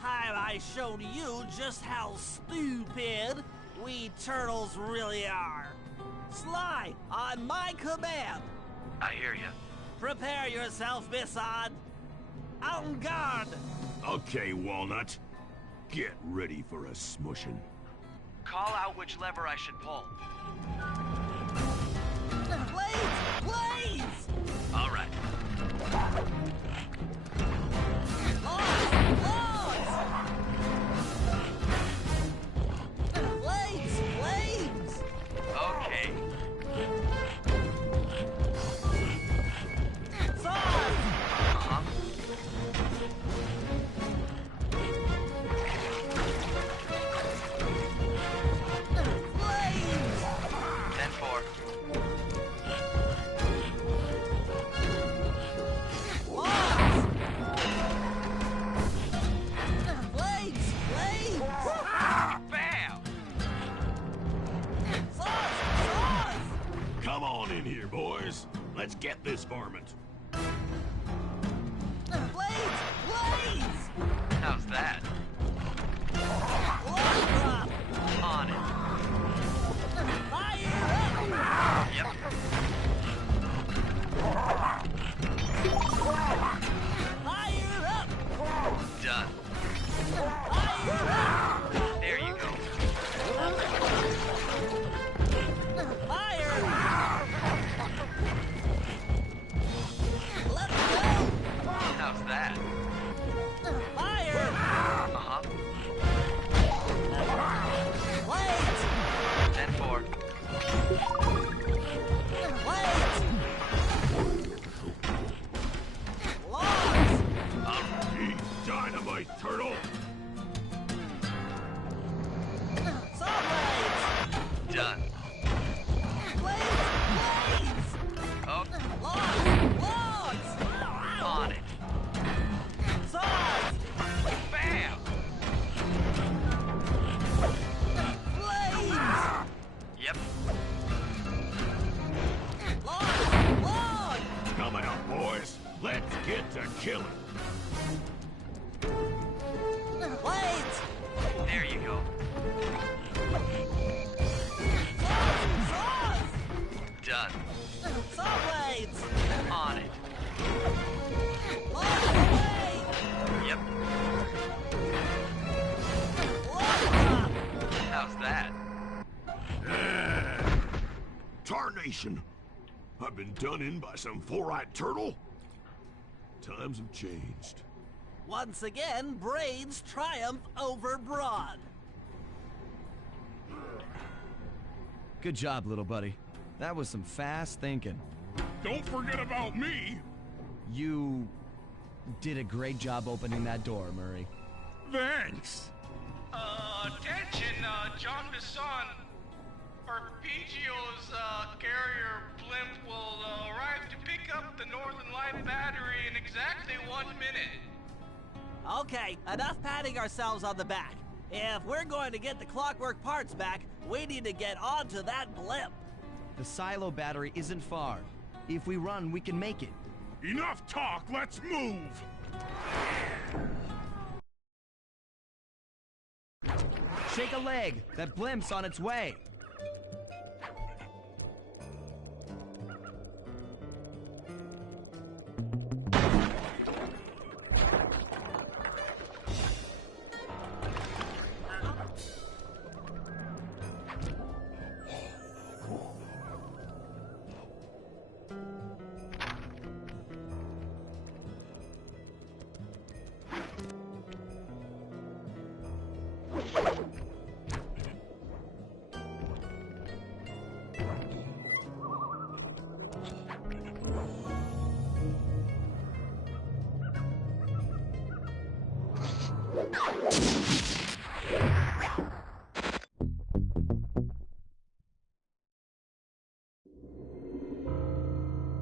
Time I showed you just how stupid we turtles really are. Sly, on my command. I hear you. Prepare yourself, Bison. En garde. Okay, Walnut. Get ready for a smushin'. Call out which lever I should pull. Blades! Blades! All right. Logs! Logs! Blades! Blades! Okay. Saws! Uh-huh. Blades! 10-4. Logs! Blades! Blades! Bam! Saws! Saws! Come on in here, boys. Let's get this varmint. Blades! Blades! How's that? Log drop! On it. Fire up! Yep. Fire up! Done. Fire up! There you go. Fire! Let's go! How's that? Fire! Uh-huh. Blades! 10-4. Blades! Logs! Eat dynamite, turtle! Saw blades! Done. Blades! Blades! Oh, Logs! Logs! on it. Saws! Bam! Blades! Yep. Logs! Logs! Coming up, boys. Let's get to killing. Blades! There you go. station. I've been done in by some four-eyed turtle? Times have changed. Once again, brains triumph over brawn. Good job, little buddy. That was some fast thinking. Don't forget about me. You did a great job opening that door, Murray. Thanks. Attention, John Bison. Arpeggio's carrier blimp will arrive to pick up the Northern Light battery in exactly 1 minute. Okay, enough patting ourselves on the back. If we're going to get the clockwork parts back, we need to get onto that blimp. The silo battery isn't far. If we run, we can make it. Enough talk, let's move. Shake a leg. That blimp's on its way.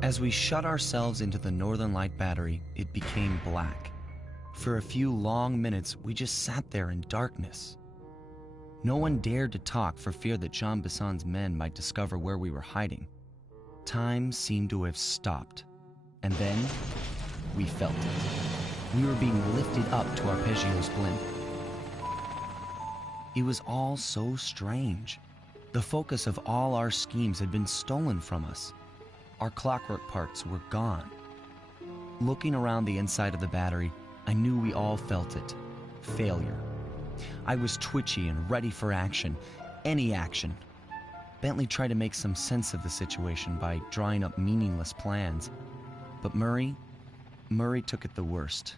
As we shut ourselves into the Northern Light battery, it became black. For a few long minutes, we just sat there in darkness. No one dared to talk for fear that Jean Bison's men might discover where we were hiding. Time seemed to have stopped. And then, we felt it. We were being lifted up to Arpeggio's blimp. It was all so strange. The focus of all our schemes had been stolen from us. Our clockwork parts were gone. Looking around the inside of the battery, I knew we all felt it. Failure. I was twitchy and ready for action. Any action. Bentley tried to make some sense of the situation by drawing up meaningless plans. But Murray took it the worst.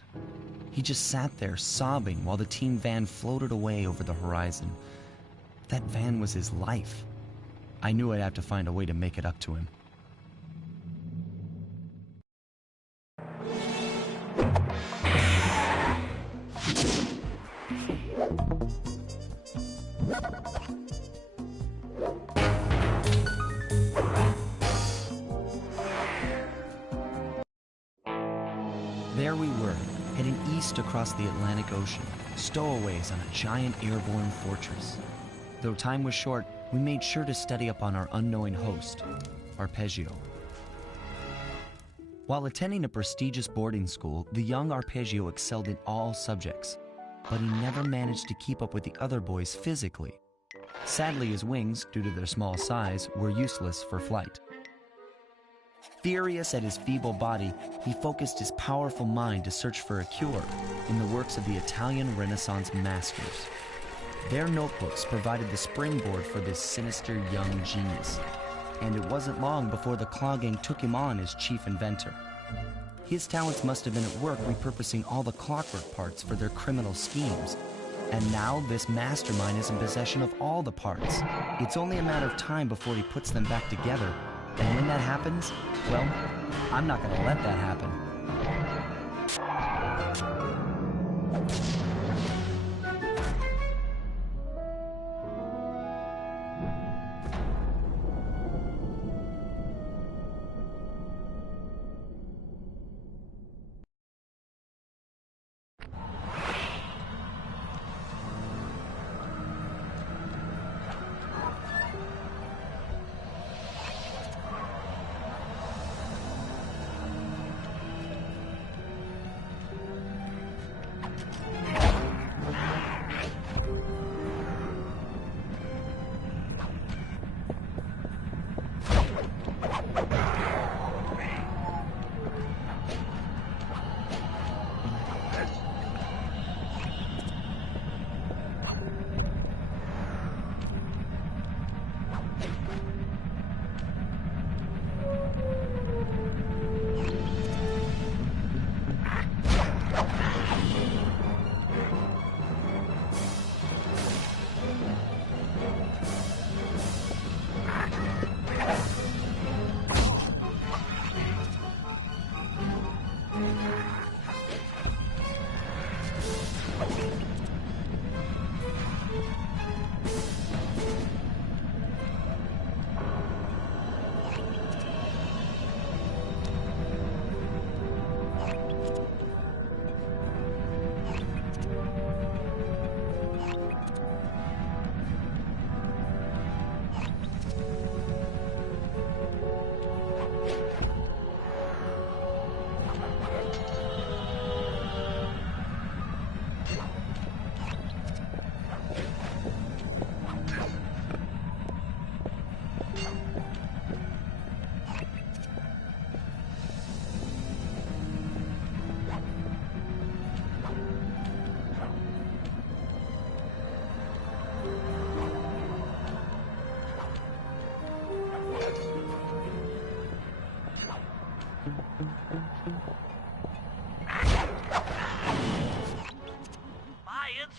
He just sat there sobbing while the team van floated away over the horizon. That van was his life. I knew I'd have to find a way to make it up to him. There we were, heading east across the Atlantic Ocean, stowaways on a giant airborne fortress. Though time was short, we made sure to study up on our unknowing host, Arpeggio. While attending a prestigious boarding school, the young Arpeggio excelled in all subjects, but he never managed to keep up with the other boys physically. Sadly, his wings, due to their small size, were useless for flight. Furious at his feeble body, he focused his powerful mind to search for a cure in the works of the Italian Renaissance masters. Their notebooks provided the springboard for this sinister young genius, and it wasn't long before the Claw Gang took him on as chief inventor. His talents must have been at work repurposing all the clockwork parts for their criminal schemes, and now this mastermind is in possession of all the parts. It's only a matter of time before he puts them back together. And when that happens, well, I'm not gonna let that happen.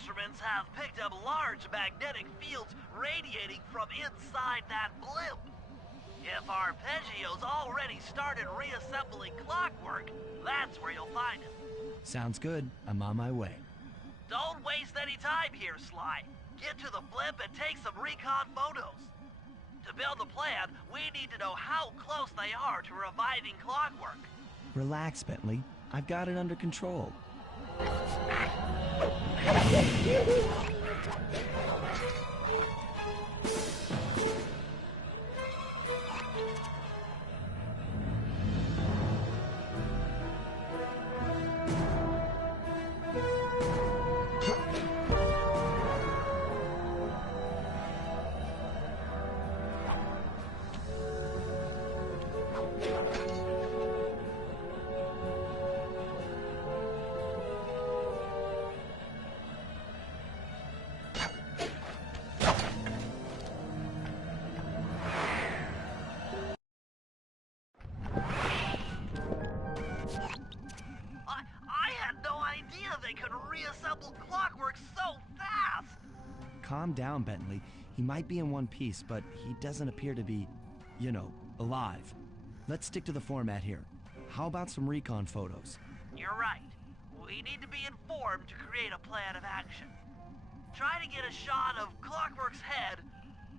instruments have picked up large magnetic fields radiating from inside that blimp. If Arpeggio's already started reassembling clockwork, that's where you'll find him. Sounds good. I'm on my way. Don't waste any time here, Sly. Get to the blimp and take some recon photos. To build the plan, we need to know how close they are to reviving clockwork. Relax, Bentley. I've got it under control. I had no idea they could reassemble clockwork so fast! Calm down, Bentley. He might be in one piece, but he doesn't appear to be, alive. Let's stick to the format here. How about some recon photos? You're right. We need to be informed to create a plan of action. Try to get a shot of Clockwork's head,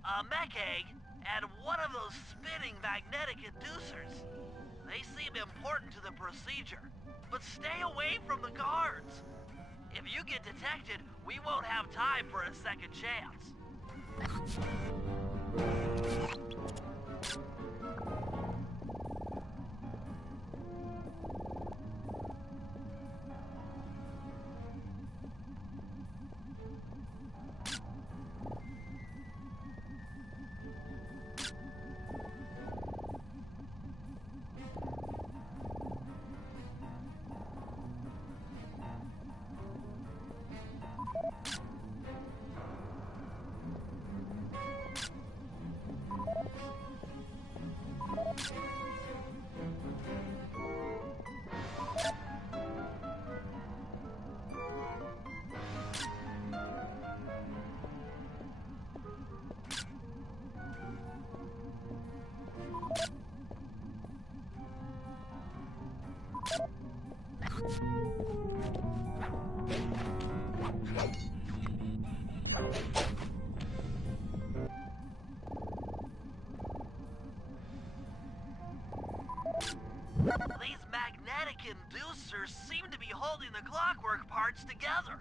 a mech egg, and one of those spinning magnetic inducers. They seem important to the procedure, but stay away from the guards. If you get detected, we won't have time for a second chance. These magnetic inducers seem to be holding the clockwork parts together.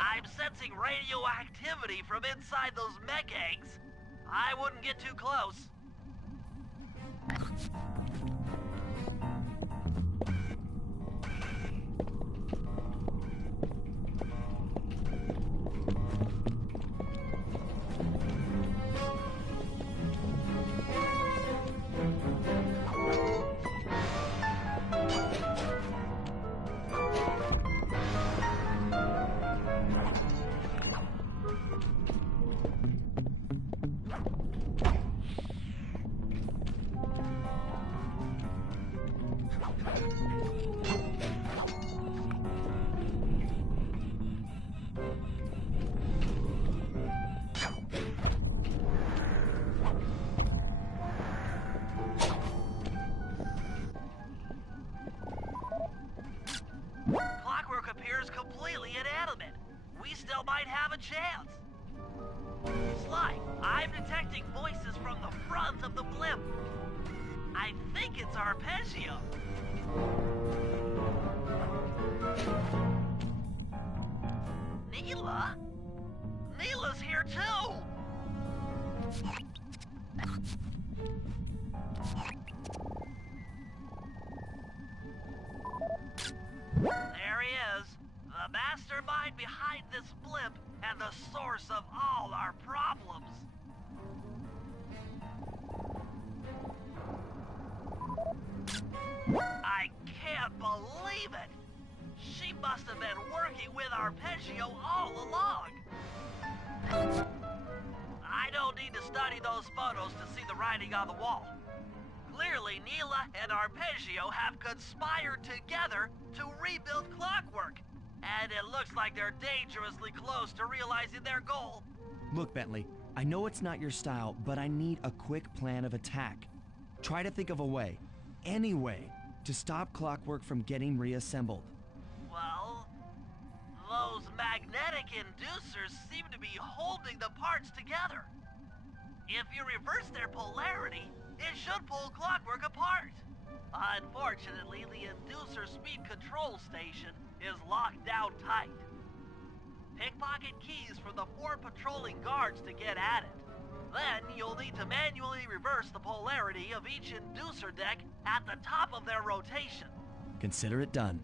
I'm sensing radioactivity from inside those mech eggs. I wouldn't get too close. Clockwork appears completely inanimate. We still might have a chance. Sly, I'm detecting voices from the front of the blimp. I think it's Arpeggio. Neela? Neela's here too! There he is, the mastermind behind this blimp and the source of all our problems. must have been working with Arpeggio all along. I don't need to study those photos to see the writing on the wall. Clearly, Neela and Arpeggio have conspired together to rebuild Clockwork. And it looks like they're dangerously close to realizing their goal. Look, Bentley, I know it's not your style, but I need a quick plan of attack. Try to think of a way, any way, to stop Clockwork from getting reassembled. Well, those magnetic inducers seem to be holding the parts together. If you reverse their polarity, it should pull Clockwork apart. Unfortunately, the inducer speed control station is locked down tight. Pickpocket keys for the 4 patrolling guards to get at it. Then you'll need to manually reverse the polarity of each inducer deck at the top of their rotation. Consider it done.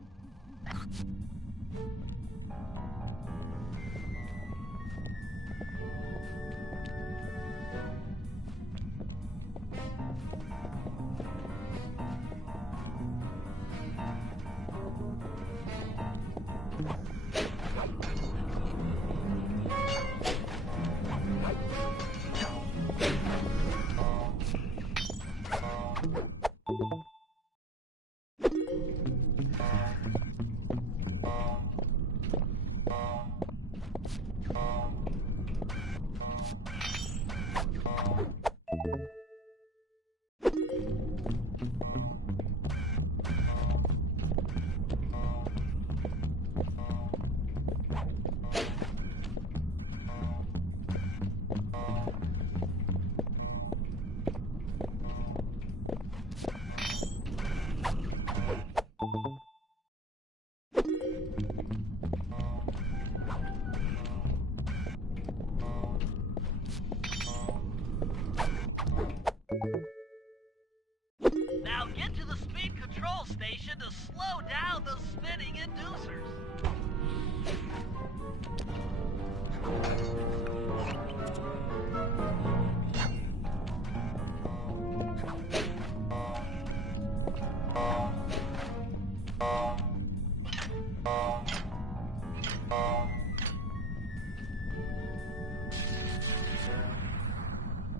Now get to the speed control station to slow down the spinning inducers.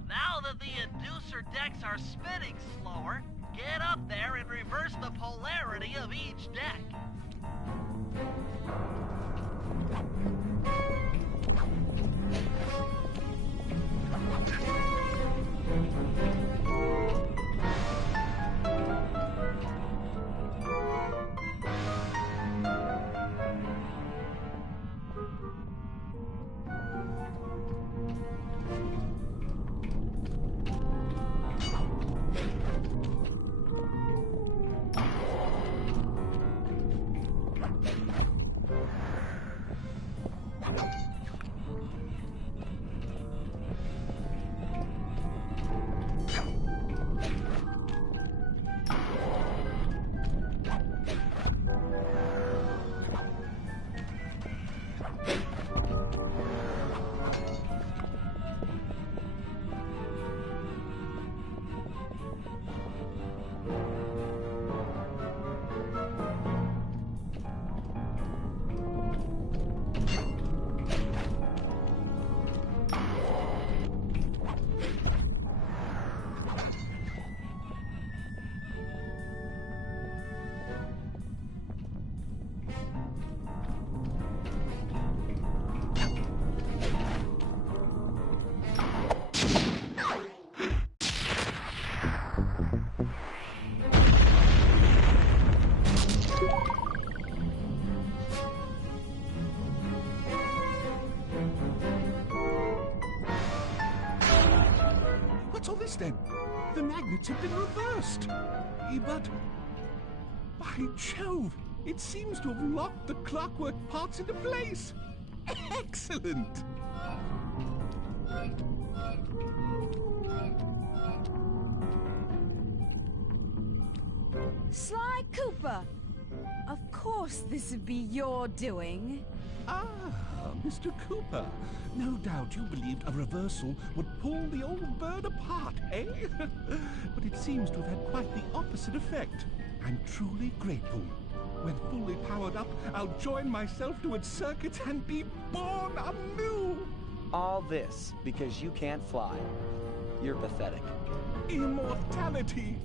Now that the inducer decks are spinning slower, get up there and reverse the polarity of each deck. What's all this then? The magnets have been reversed. But, by Jove, it seems to have locked the clockwork parts into place. Excellent! Sly Cooper! Of course this would be your doing. Ah, Mr. Cooper. No doubt you believed a reversal would pull the old bird apart, eh? But it seems to have had quite the opposite effect. I'm truly grateful. When fully powered up, I'll join myself to its circuits and be born anew! All this because you can't fly. You're pathetic. Immortality!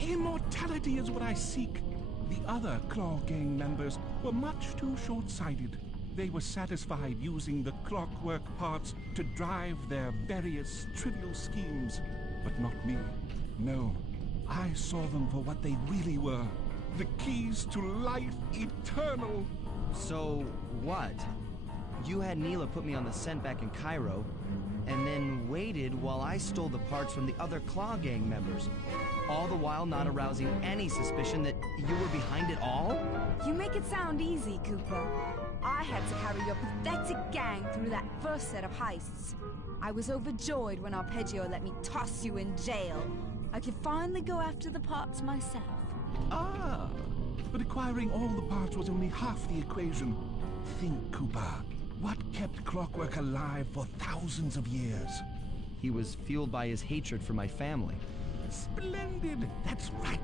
Immortality is what I seek. The other Claw Gang members were much too short-sighted. They were satisfied using the clockwork parts to drive their various trivial schemes. But not me. No, I saw them for what they really were. The keys to life eternal. So, what? You had Neela put me on the scent back in Cairo, and then waited while I stole the parts from the other Claw Gang members, all the while not arousing any suspicion that you were behind it all? You make it sound easy, Cooper. I had to carry your pathetic gang through that first set of heists. I was overjoyed when Arpeggio let me toss you in jail. I could finally go after the parts myself. Ah, but acquiring all the parts was only half the equation. Think, Cooper. What kept Clockwork alive for thousands of years? He was fueled by his hatred for my family. Splendid! That's right.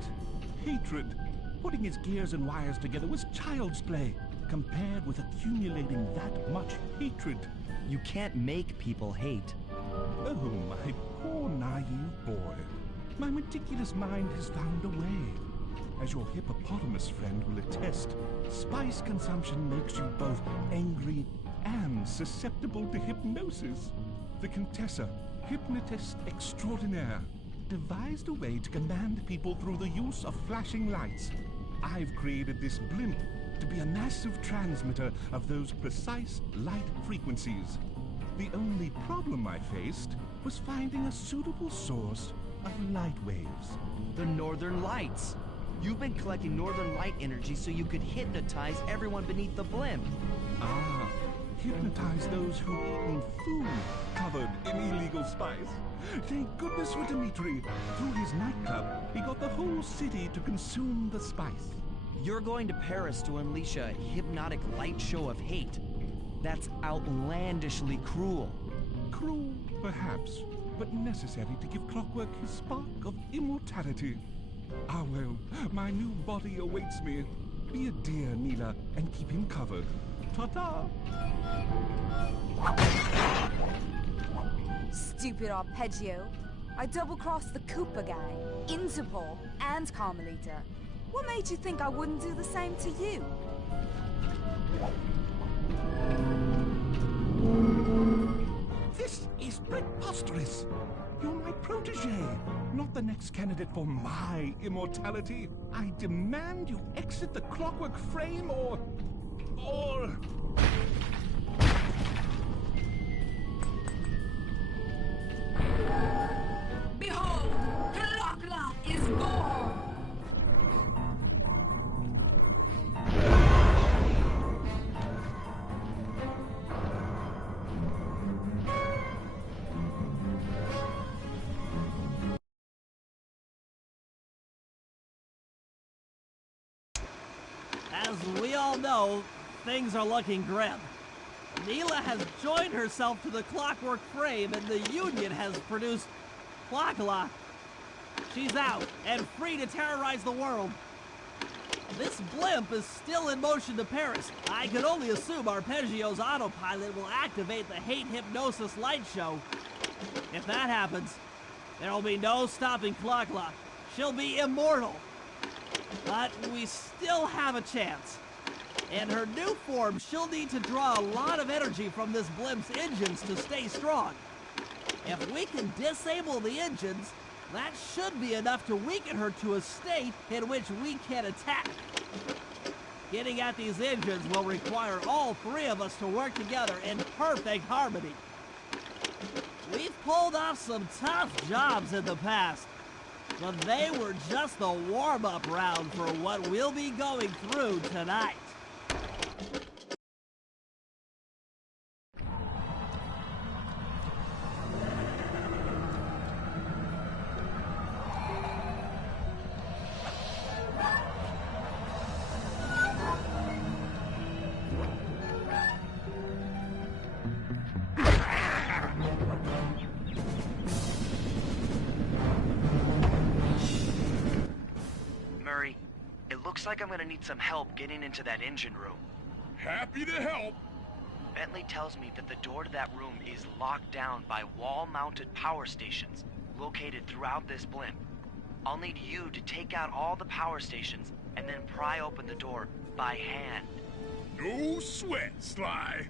Hatred. Putting his gears and wires together was child's play, compared with accumulating that much hatred. You can't make people hate. Oh, my poor naive boy. My meticulous mind has found a way. As your hippopotamus friend will attest, spice consumption makes you both angry and susceptible to hypnosis. The Contessa, hypnotist extraordinaire, devised a way to command people through the use of flashing lights. I've created this blimp to be a massive transmitter of those precise light frequencies. The only problem I faced was finding a suitable source of light waves. The Northern Lights. You've been collecting Northern Light energy so you could hypnotize everyone beneath the blimp. Ah, hypnotize those who've eaten food covered in illegal spice. Thank goodness for Dimitri. Through his nightclub, he got the whole city to consume the spice. You're going to Paris to unleash a hypnotic light show of hate. That's outlandishly cruel. Cruel, perhaps, but necessary to give Clockwork his spark of immortality. Ah well, my new body awaits me. Be a dear, Neela, and keep him covered. Ta-ta! Stupid Arpeggio. I double-crossed the Cooper gang, Interpol, and Carmelita. What made you think I wouldn't do the same to you? This is preposterous! You're my protege, not the next candidate for my immortality. I demand you exit the Clockwork frame or... Behold, Clockla is born! As we all know, things are looking grim. Neela has joined herself to the Clockwork frame, and the Union has produced Clockla. She's out and free to terrorize the world. This blimp is still in motion to Paris. I can only assume Arpeggio's autopilot will activate the hate hypnosis light show. If that happens, there'll be no stopping Clockla. She'll be immortal. But we still have a chance. In her new form, she'll need to draw a lot of energy from this blimp's engines to stay strong. If we can disable the engines, that should be enough to weaken her to a state in which we can attack. Getting at these engines will require all three of us to work together in perfect harmony. We've pulled off some tough jobs in the past, but they were just the warm-up round for what we'll be going through tonight. Looks like I'm gonna need some help getting into that engine room. Happy to help. Bentley tells me that the door to that room is locked down by wall-mounted power stations located throughout this blimp. I'll need you to take out all the power stations and then pry open the door by hand. No sweat, Sly.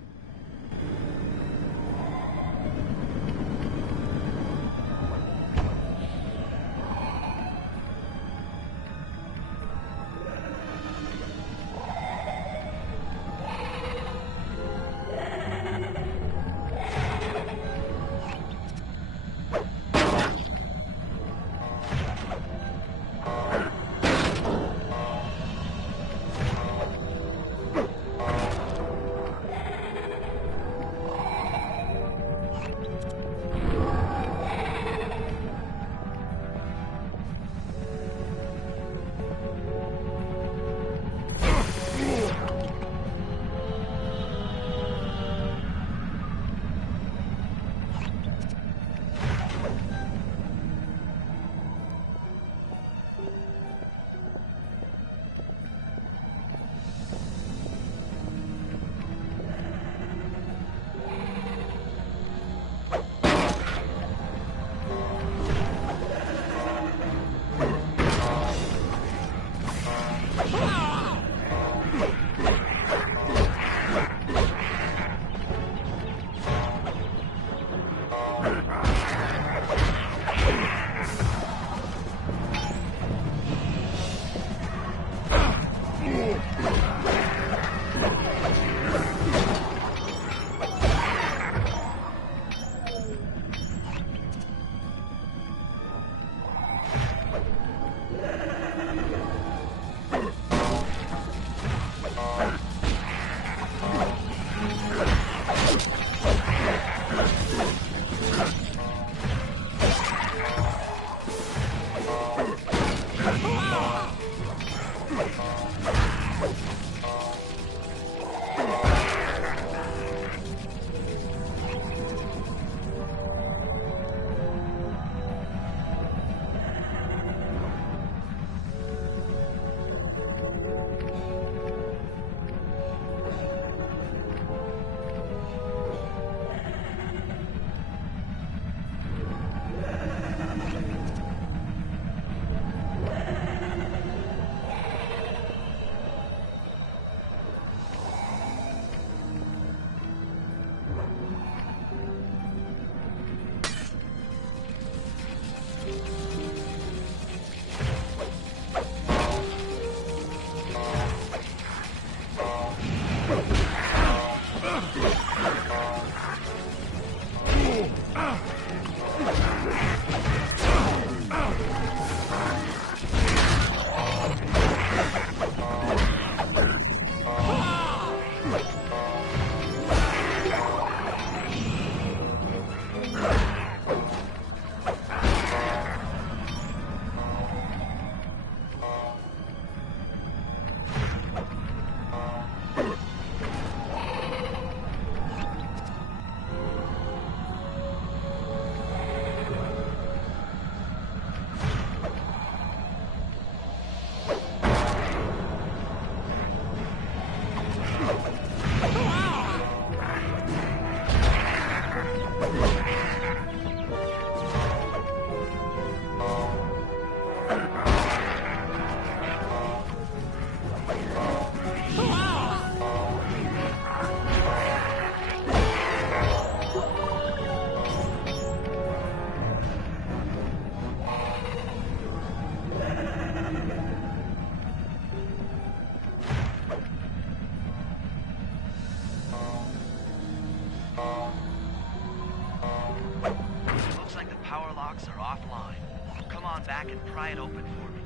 back and pry it open for me.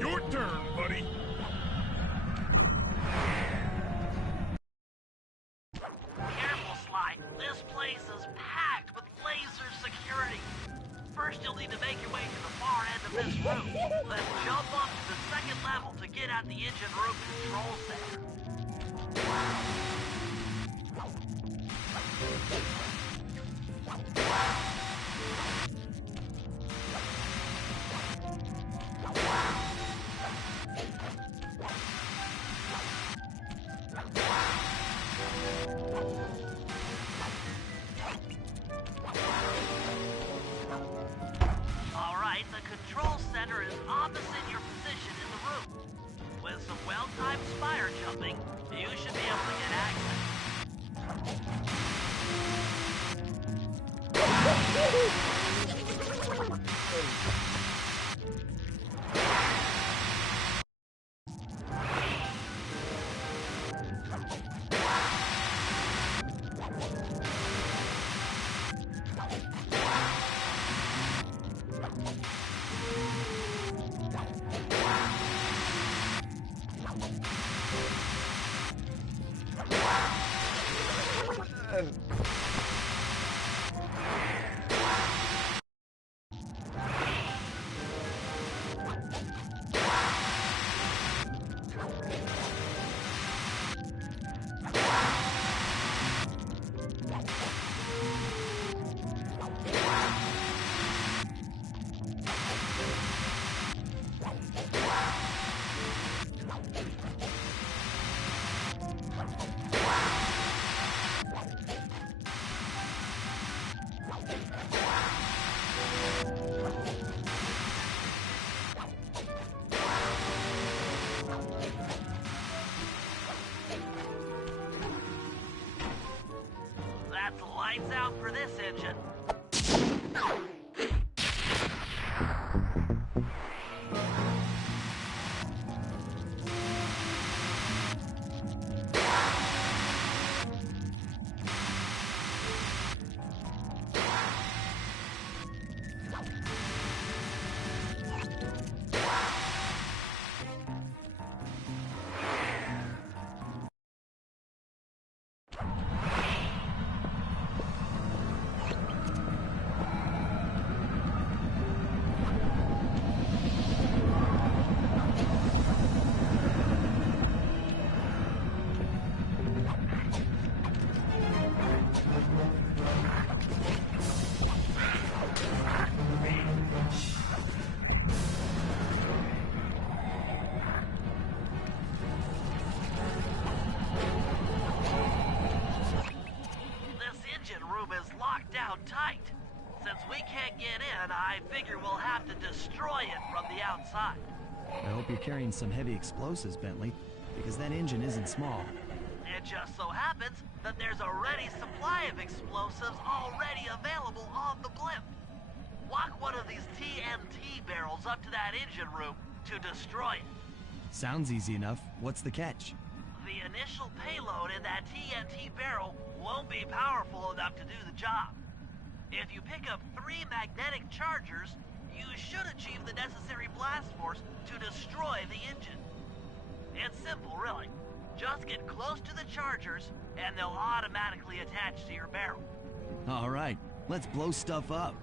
Your turn, buddy. Careful, Sly. This place is packed with laser security. First, you'll need to make your way to the far end of this room. Then jump up to the second level to get at the engine room control center. Alright, the control center is opposite your position in the room. With some well-timed spire jumping, you should be able to get access. That's lights out for this engine. Tight. Since we can't get in, I figure we'll have to destroy it from the outside. I hope you're carrying some heavy explosives, Bentley, because that engine isn't small. It just so happens that there's a ready supply of explosives already available on the blimp. Walk one of these TNT barrels up to that engine room to destroy it. Sounds easy enough. What's the catch? The initial payload in that TNT barrel won't be powerful enough to do the job. If you pick up 3 magnetic chargers, you should achieve the necessary blast force to destroy the engine. It's simple, really. Just get close to the chargers, and they'll automatically attach to your barrel. All right, let's blow stuff up.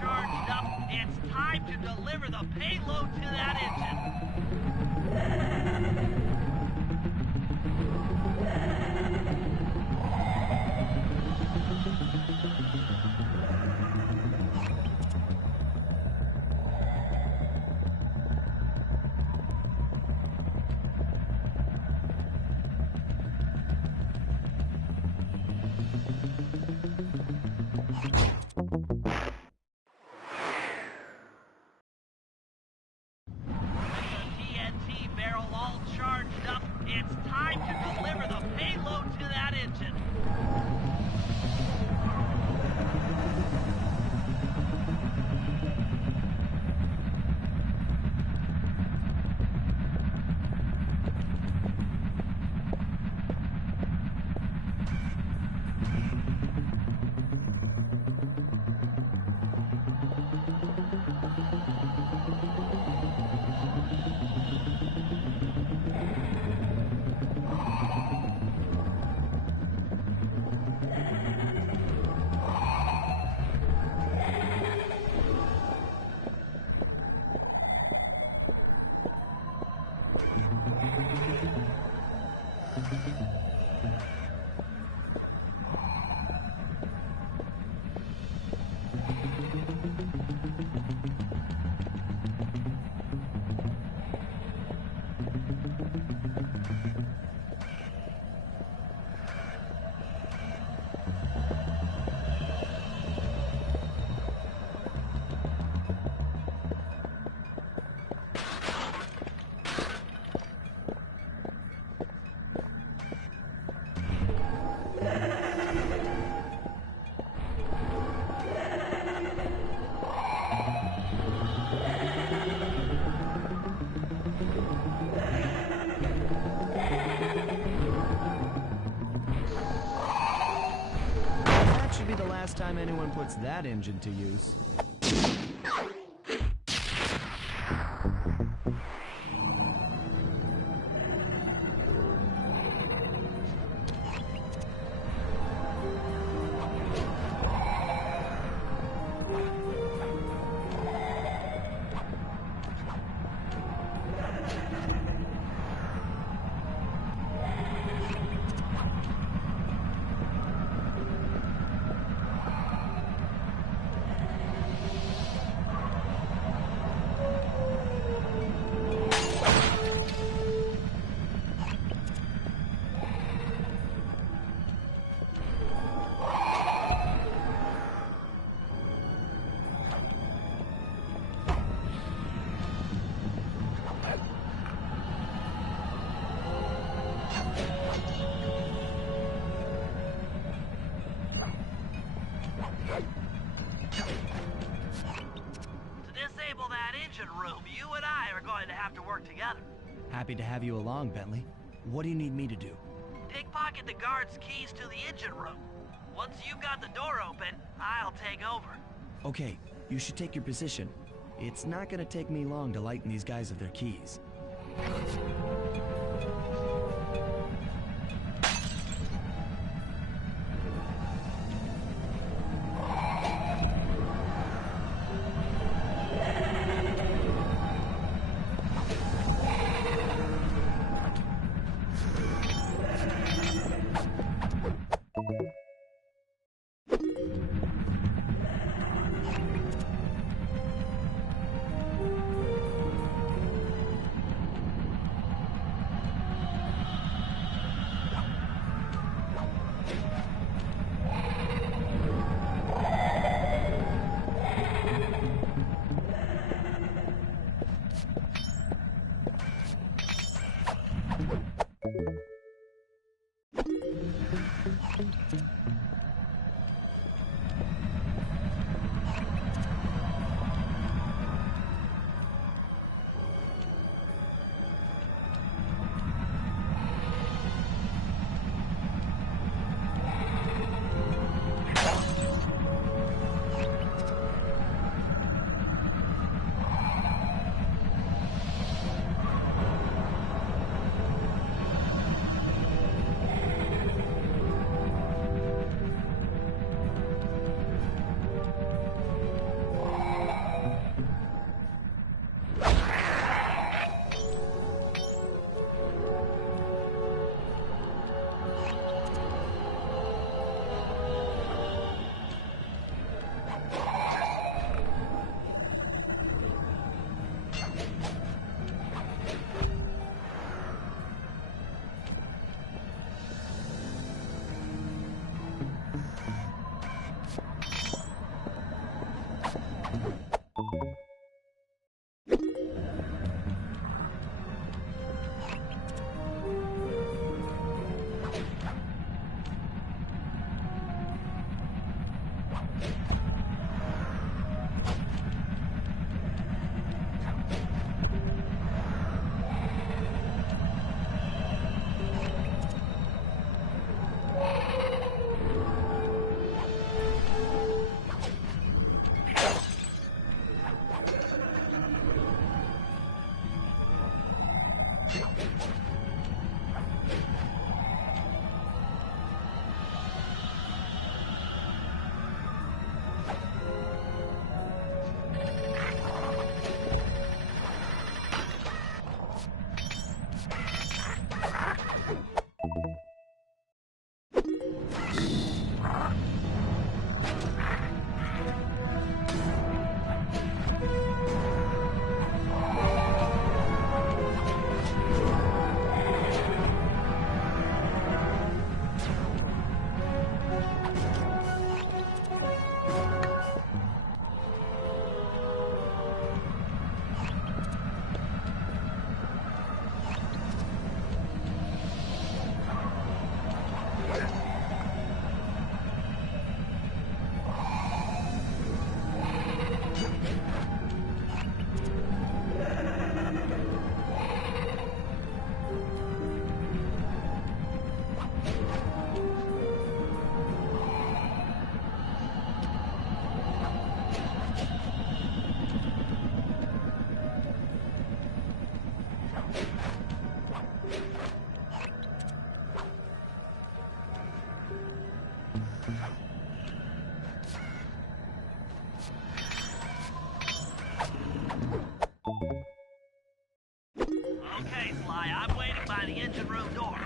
charged up. It's time to deliver the payload to that engine. Last time anyone puts that engine to use. Happy to have you along, Bentley. What do you need me to do? Pickpocket the guard's keys to the engine room. Once you've got the door open, I'll take over. Okay, you should take your position. It's not gonna take me long to lighten these guys of their keys. Okay, Sly, I'm waiting by the engine room door.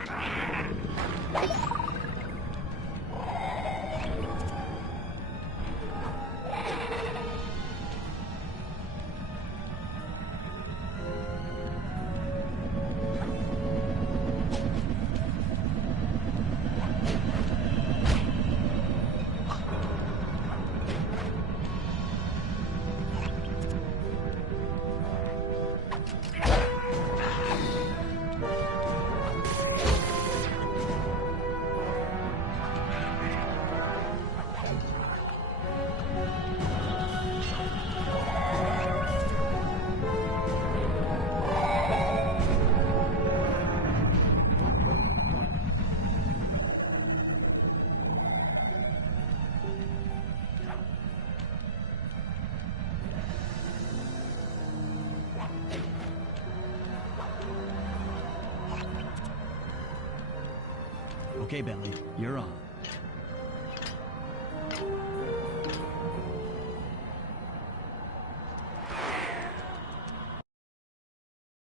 Okay, Bentley, you're on.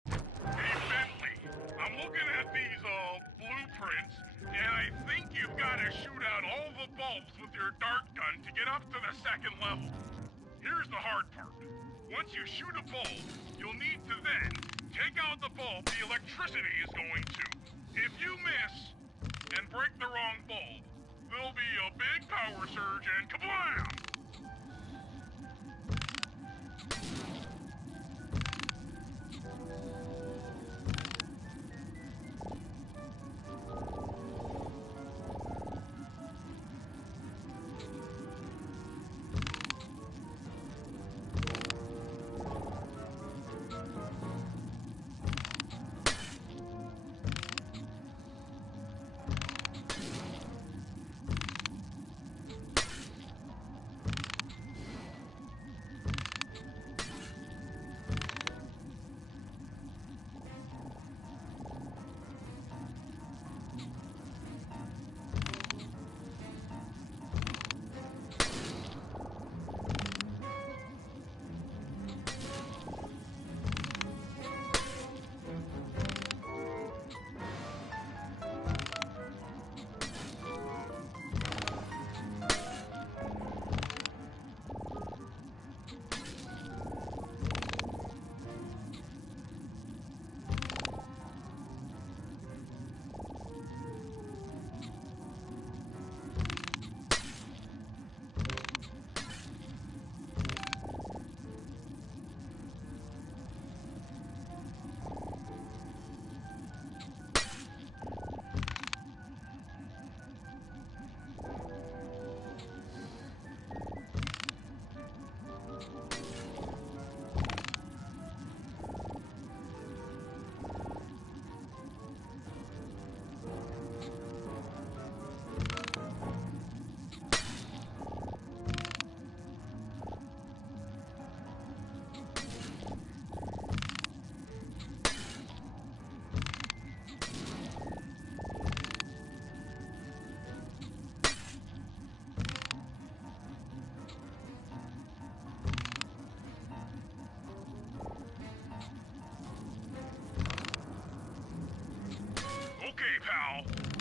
Hey, Bentley, I'm looking at these, blueprints, and I think you've got to shoot out all the bulbs with your dart gun to get up to the second level. Here's the hard part. Once you shoot a bulb, you'll need to then take out the bulb the electricity is going to. If you miss and break the wrong bulb, there'll be a big power surge and kablam!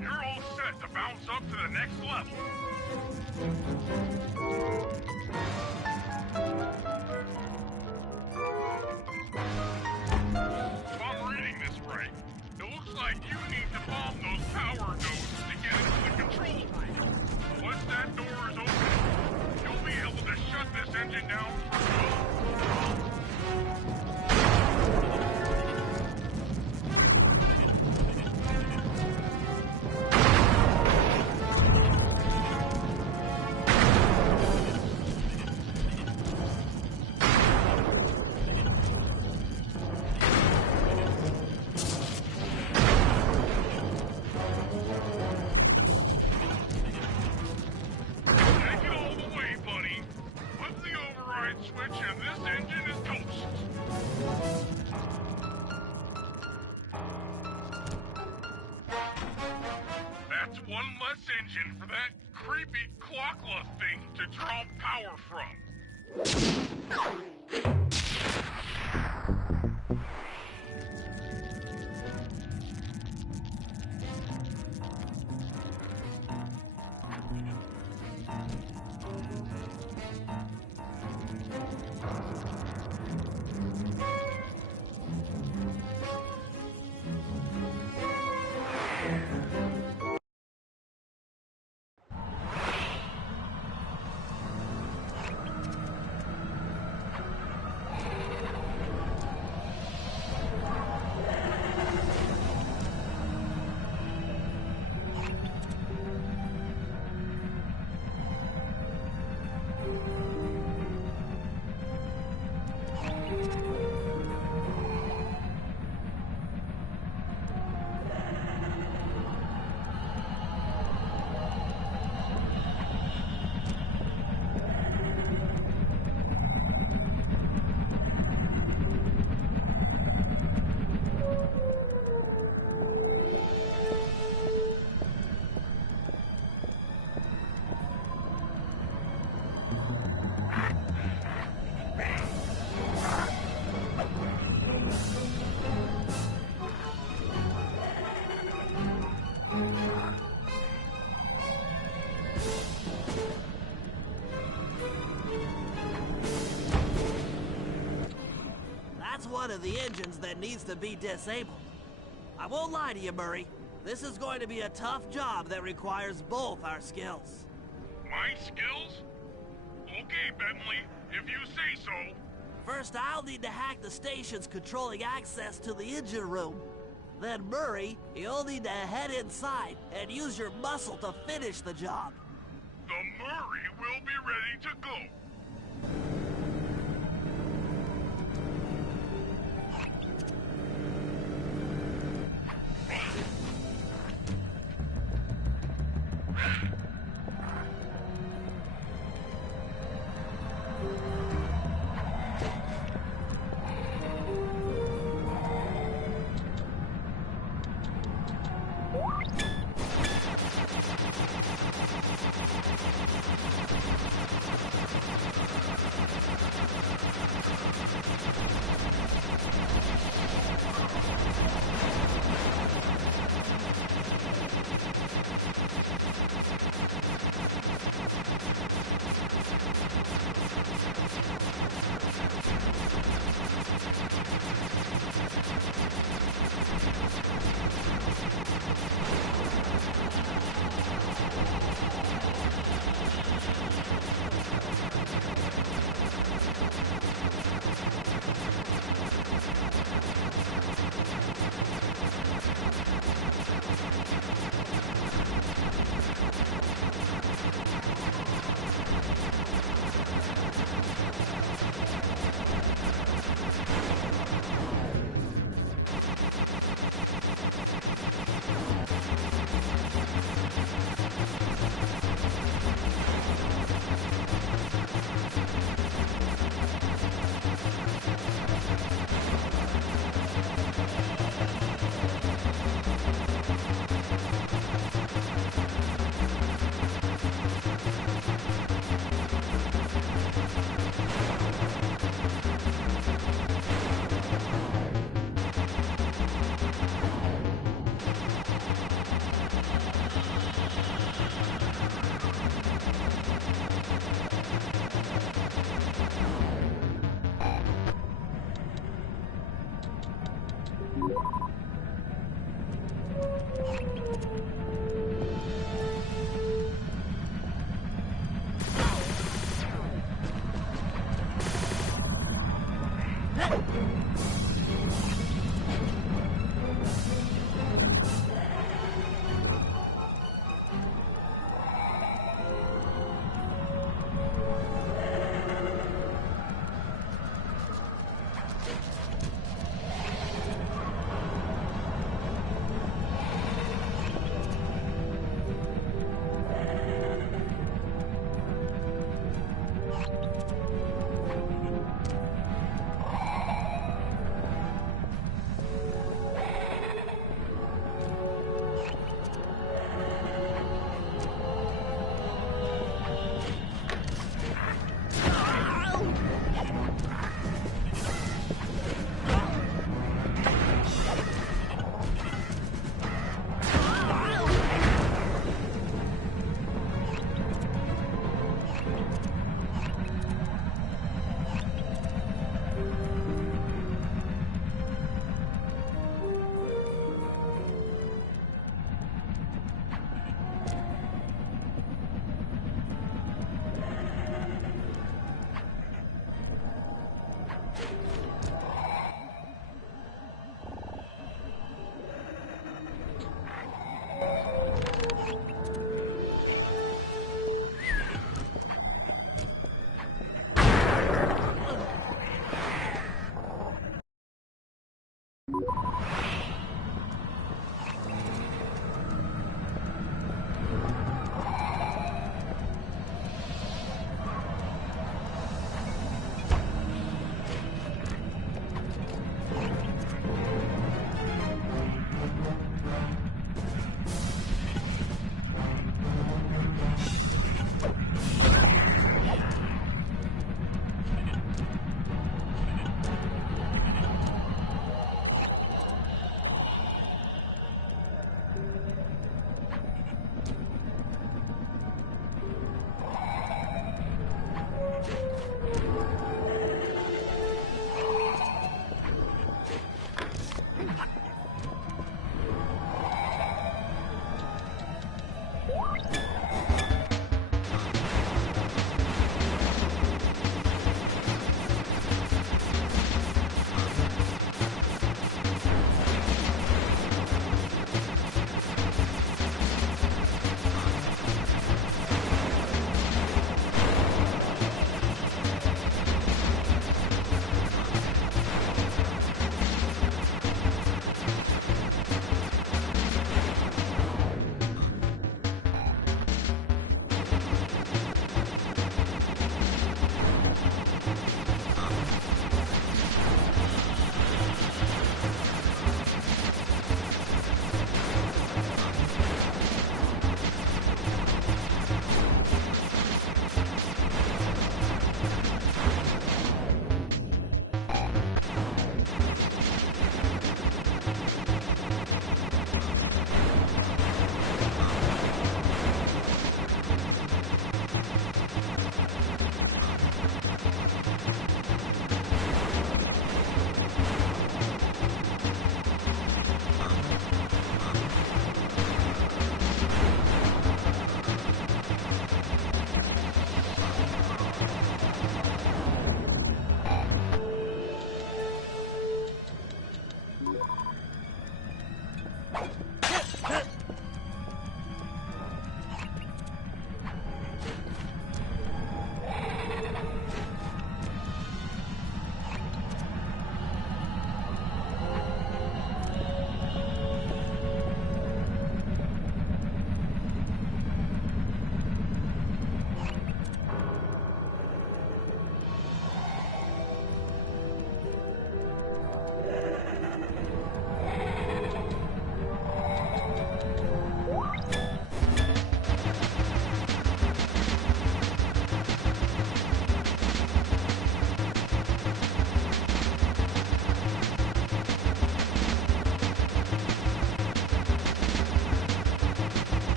You're all set to bounce up to the next level. If I'm reading this right, it looks like you need to bomb those power nodes to get into the control room. Once that door is open, you'll be able to shut this engine down for good. one less engine for that creepy clockla thing to draw power from. That's one of the engines that needs to be disabled. I won't lie to you, Murray. This is going to be a tough job that requires both our skills. My skills? Okay, Bentley, if you say so. First, I'll need to hack the stations controlling access to the engine room. Then, Murray, you'll need to head inside and use your muscle to finish the job. The Murray will be ready to go.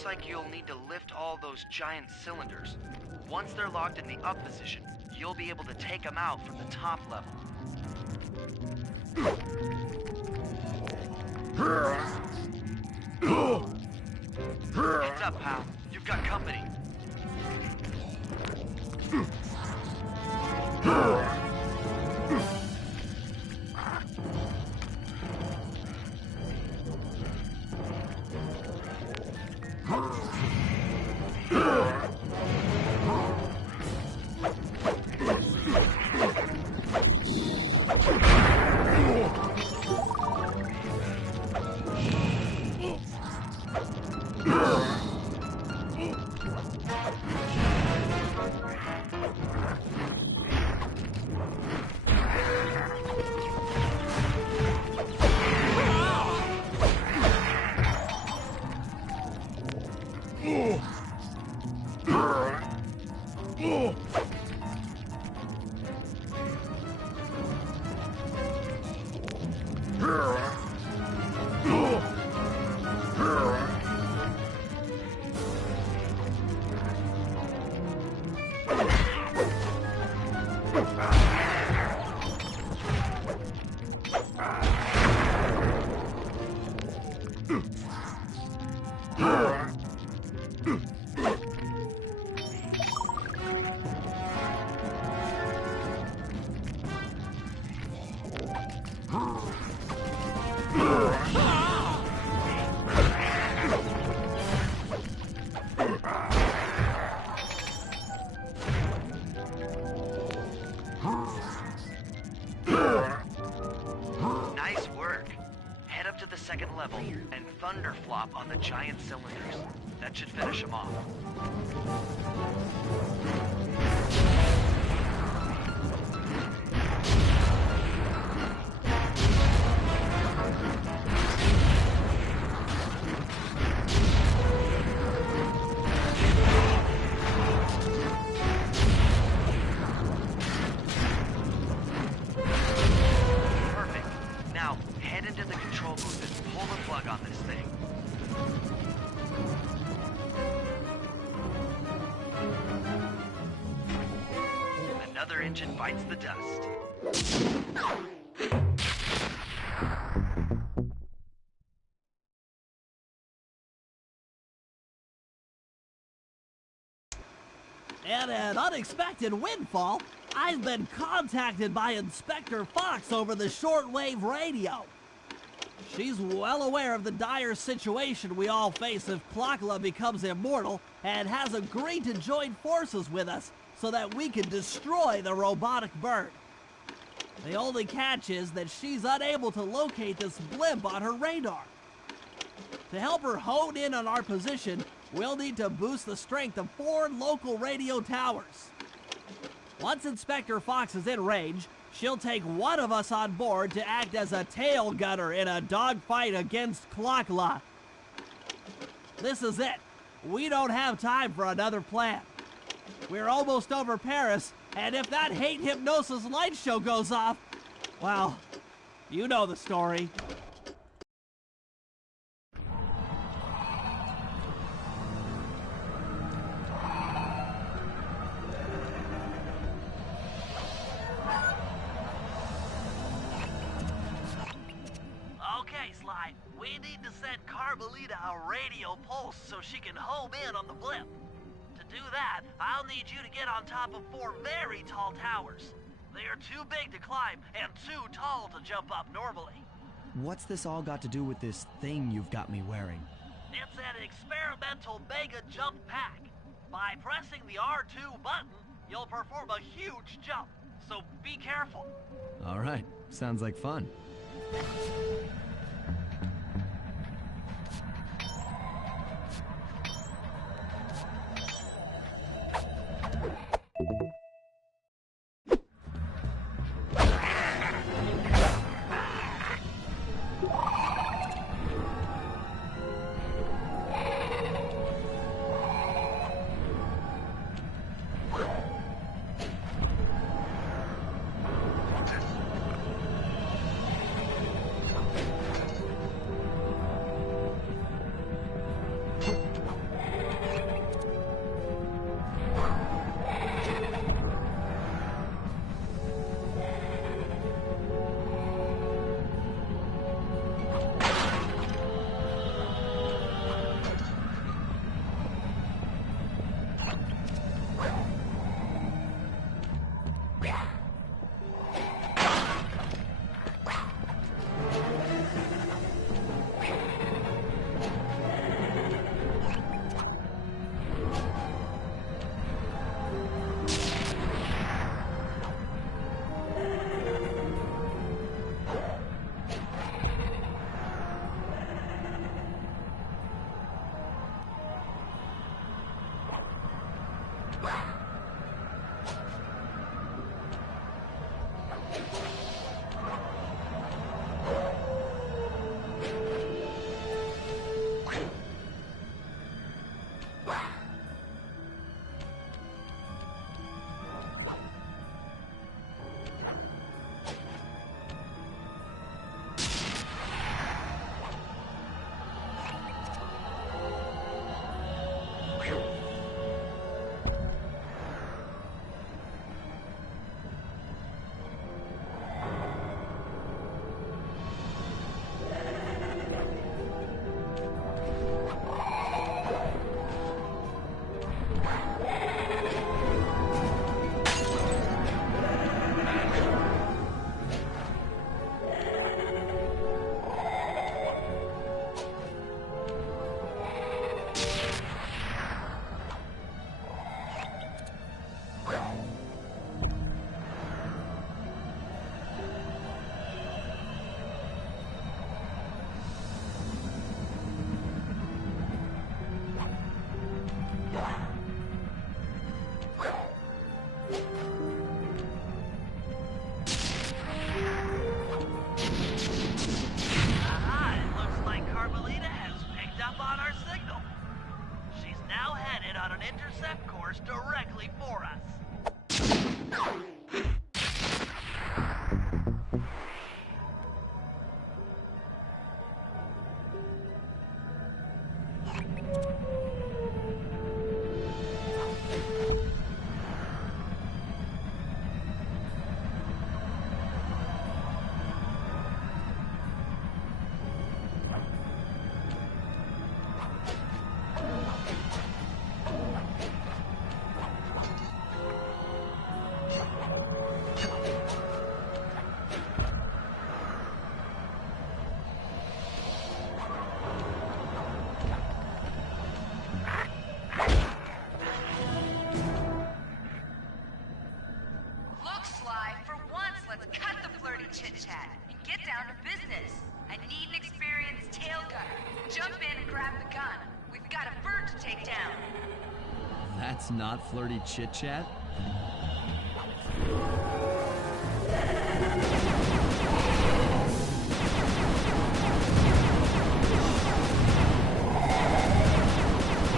looks like you'll need to lift all those giant cylinders. Once they're locked in the up position, you'll be able to take them out from the top level. Heads up, pal. You've got company. Nice work. Head up to the second level and thunderflop on the giant cylinders. That should finish them off. Perfect. Now, head into the control booth and pull the plug on this thing. Another engine bites the dust. And an unexpected windfall, I've been contacted by Inspector Fox over the shortwave radio. She's well aware of the dire situation we all face if Klakla becomes immortal and has agreed to join forces with us so that we can destroy the robotic bird. The only catch is that she's unable to locate this blimp on her radar. To help her hone in on our position, we'll need to boost the strength of 4 local radio towers. Once Inspector Fox is in range, she'll take one of us on board to act as a tail gunner in a dogfight against Klakla. This is it. We don't have time for another plan. We're almost over Paris, and if that hate hypnosis light show goes off, well, you know the story. Okay, Sly, we need to send Carmelita a radio pulse so she can home in on the blimp. To do that, I'll need you to get on top of 4 very tall towers. They are too big to climb and too tall to jump up normally. What's this all got to do with this thing you've got me wearing? It's an experimental mega jump pack. By pressing the R2 button, you'll perform a huge jump, so be careful. All right, sounds like fun. on our signal. She's now headed on an intercept course directly for us. Look, Sly, for once, let's cut the flirty chit-chat and get down to business. I need an experienced tail gunner. Jump in and grab the gun. We've got a bird to take down. That's not flirty chit-chat?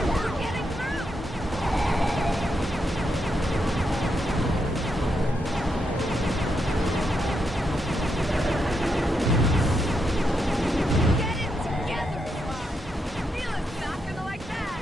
We're getting through! Get it together, Sly! Neela's not gonna like that!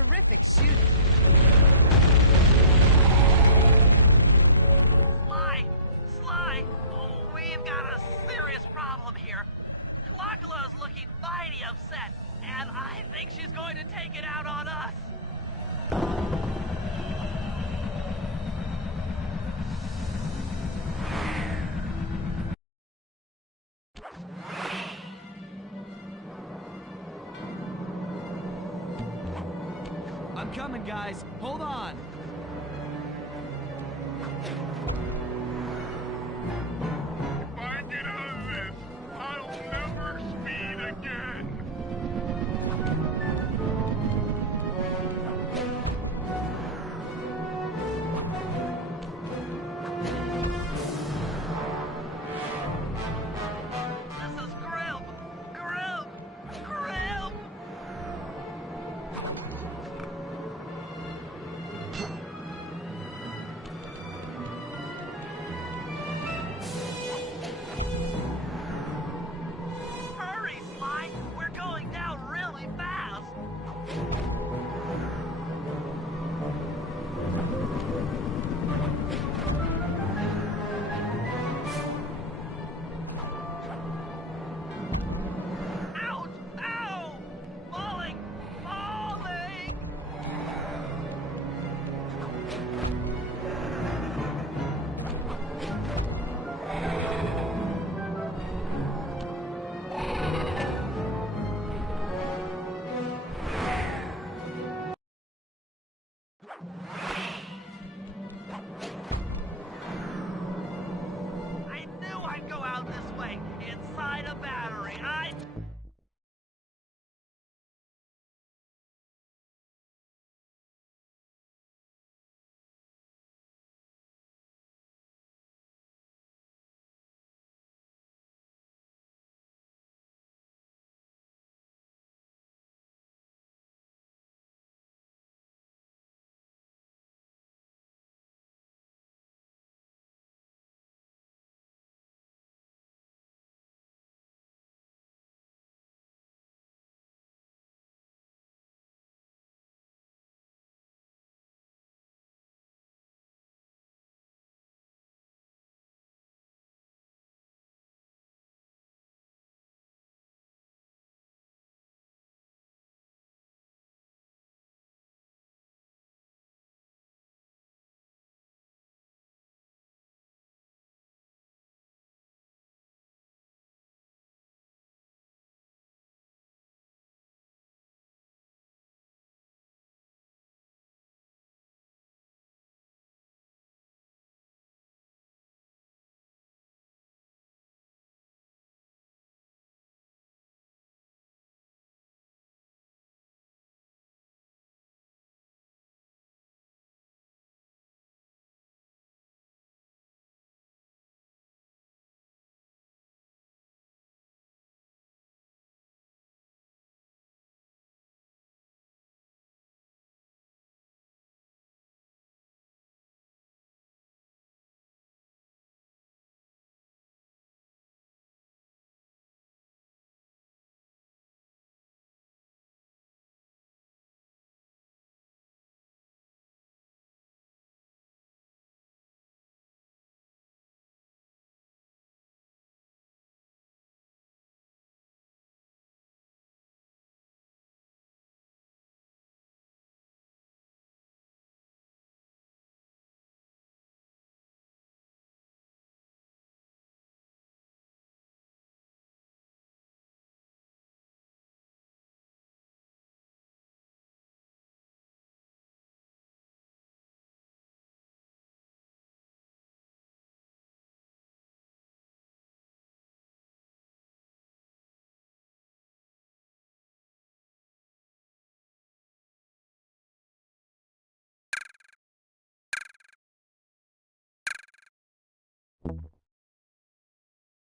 terrific shooting. Sly! Oh, we've got a serious problem here. Kalakala's looking mighty upset, and I think she's going to take it out on us. I'm coming, guys. Hold on. If I get out of this, I'll never speed again. This is Grim! Grim! Grim! Hurry, Sly! We're going down really fast! Ouch! Ow! Falling! Falling! I knew I'd go out this way, inside a battery.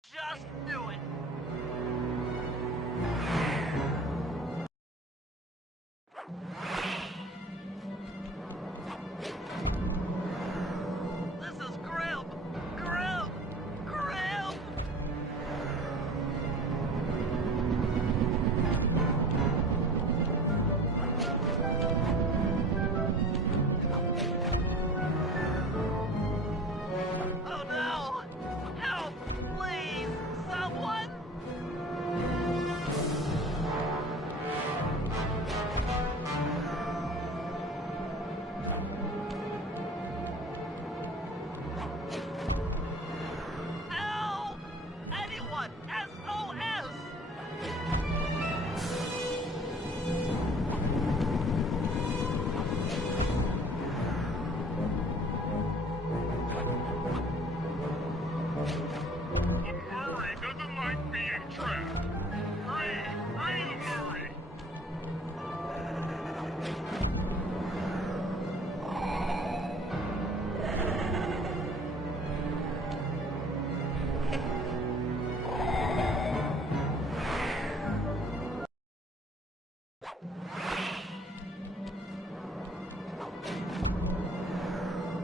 Just knew it! This is Grim! Grim! Grim! trap. Free the Murray.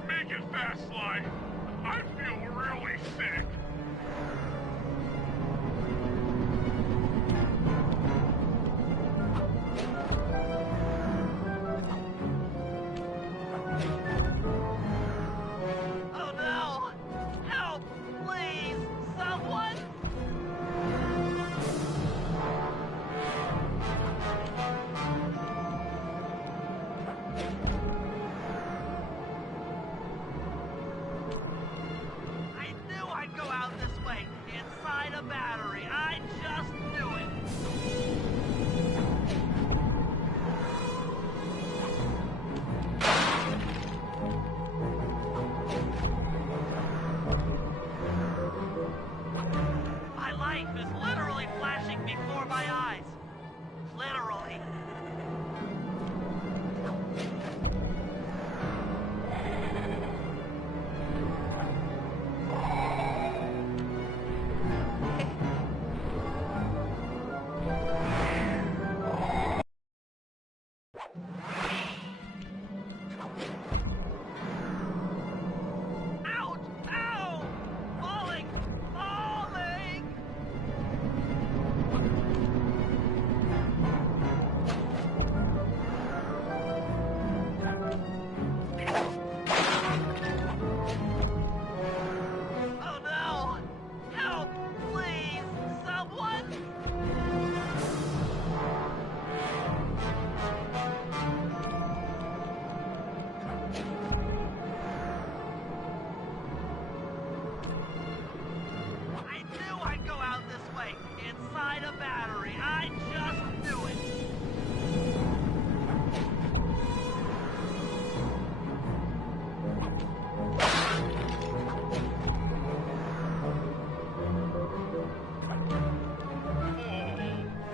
Make it fast, Sly. I feel really sick. Oh no! Help! Please! Someone! I knew I'd go out this way, inside a battery. I just knew it. My life is literally flashing before my eyes. Literally. Ouch! Ow! Falling! Falling! Oh no! Help! Please! Someone! I knew I'd go out this way, inside a battery. I just knew it.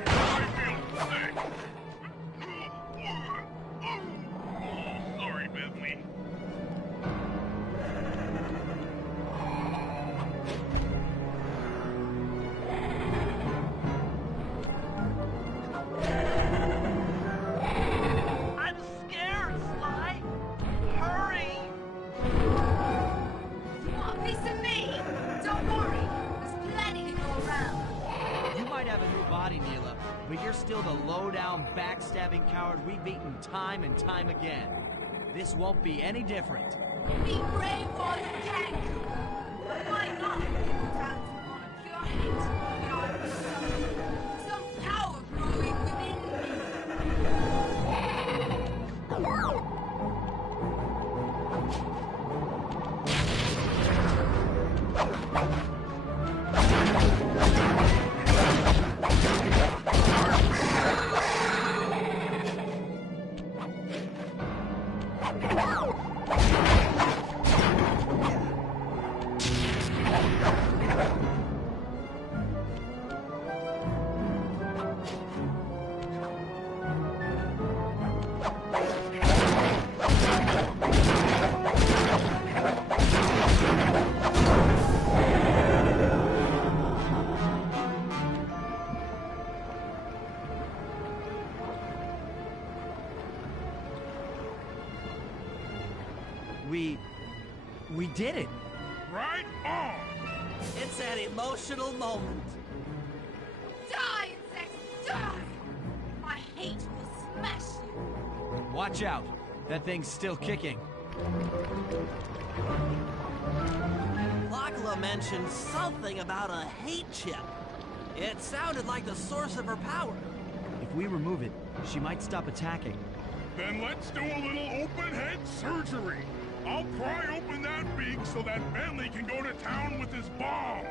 I feel sick. Oh, sorry, Bentley. I'm scared, Sly. Hurry! You want a piece of me? Don't worry, there's plenty to go around. You might have a new body, Neela, but you're still the low-down, backstabbing coward we've beaten time and time again. This won't be any different. Be brave while you can, Cooper. I might not go down to one of your hate, but I feel some power growing within me. We did it. Right on. It's an emotional moment. Die, insects, die! My hate will smash you. Watch out. That thing's still kicking. Lachla mentioned something about a hate chip. It sounded like the source of her power. If we remove it, she might stop attacking. Then let's do a little open head surgery. I'll pry open that beak so that Bentley can go to town with his bombs.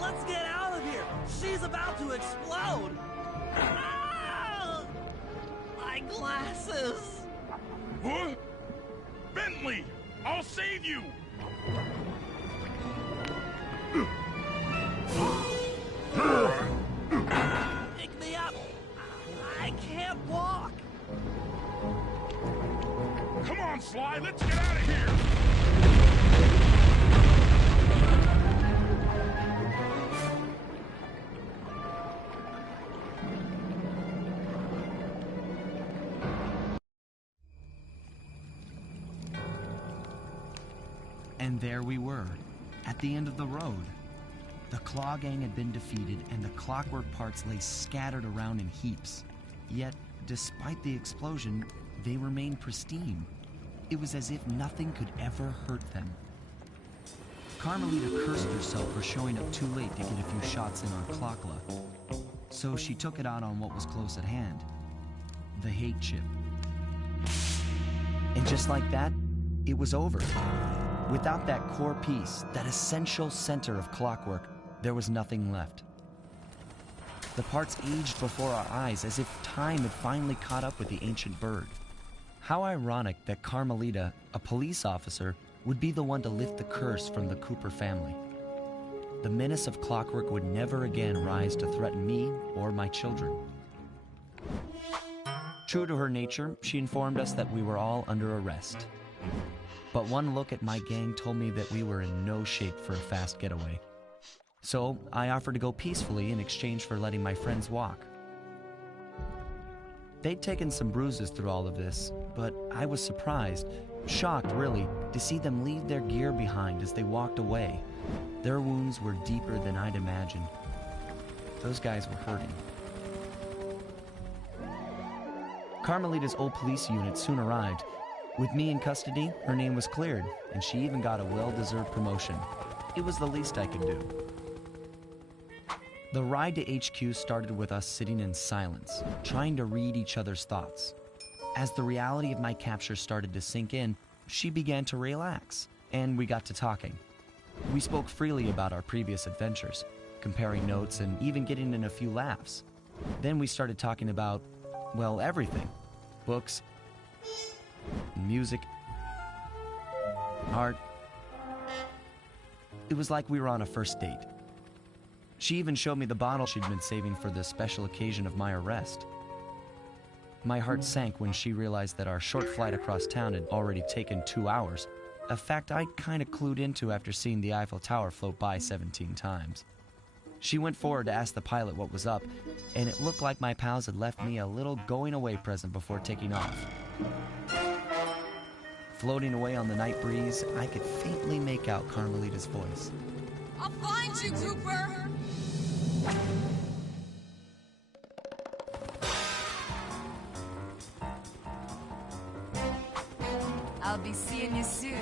Let's get out of here! She's about to explode! Ah! My glasses! What? Bentley! I'll save you! Pick me up! I can't walk! Come on, Sly, let's get out of here! And there we were, at the end of the road. The Claw Gang had been defeated, and the clockwork parts lay scattered around in heaps. Yet, despite the explosion, they remained pristine. It was as if nothing could ever hurt them. Carmelita cursed herself for showing up too late to get a few shots in on Clockla. So she took it out on what was close at hand, the hate chip. And just like that, it was over. Without that core piece, that essential center of clockwork, there was nothing left. The parts aged before our eyes as if time had finally caught up with the ancient bird. How ironic that Carmelita, a police officer, would be the one to lift the curse from the Cooper family. The menace of clockwork would never again rise to threaten me or my children. True to her nature, she informed us that we were all under arrest. But one look at my gang told me that we were in no shape for a fast getaway. So I offered to go peacefully in exchange for letting my friends walk. They'd taken some bruises through all of this, but I was surprised, shocked really, to see them leave their gear behind as they walked away. Their wounds were deeper than I'd imagined. Those guys were hurting. Carmelita's old police unit soon arrived. With me in custody, her name was cleared, and she even got a well-deserved promotion. It was the least I could do. The ride to HQ started with us sitting in silence, trying to read each other's thoughts. As the reality of my capture started to sink in, she began to relax, and we got to talking. We spoke freely about our previous adventures, comparing notes and even getting in a few laughs. Then we started talking about, well, everything. Books, music, art. It was like we were on a first date. She even showed me the bottle she'd been saving for the special occasion of my arrest. My heart sank when she realized that our short flight across town had already taken 2 hours, a fact I'd kind of clued into after seeing the Eiffel Tower float by 17 times. She went forward to ask the pilot what was up, and it looked like my pals had left me a little going-away present before taking off. Floating away on the night breeze, I could faintly make out Carmelita's voice. I'll find you, Cooper! I'll be seeing you soon.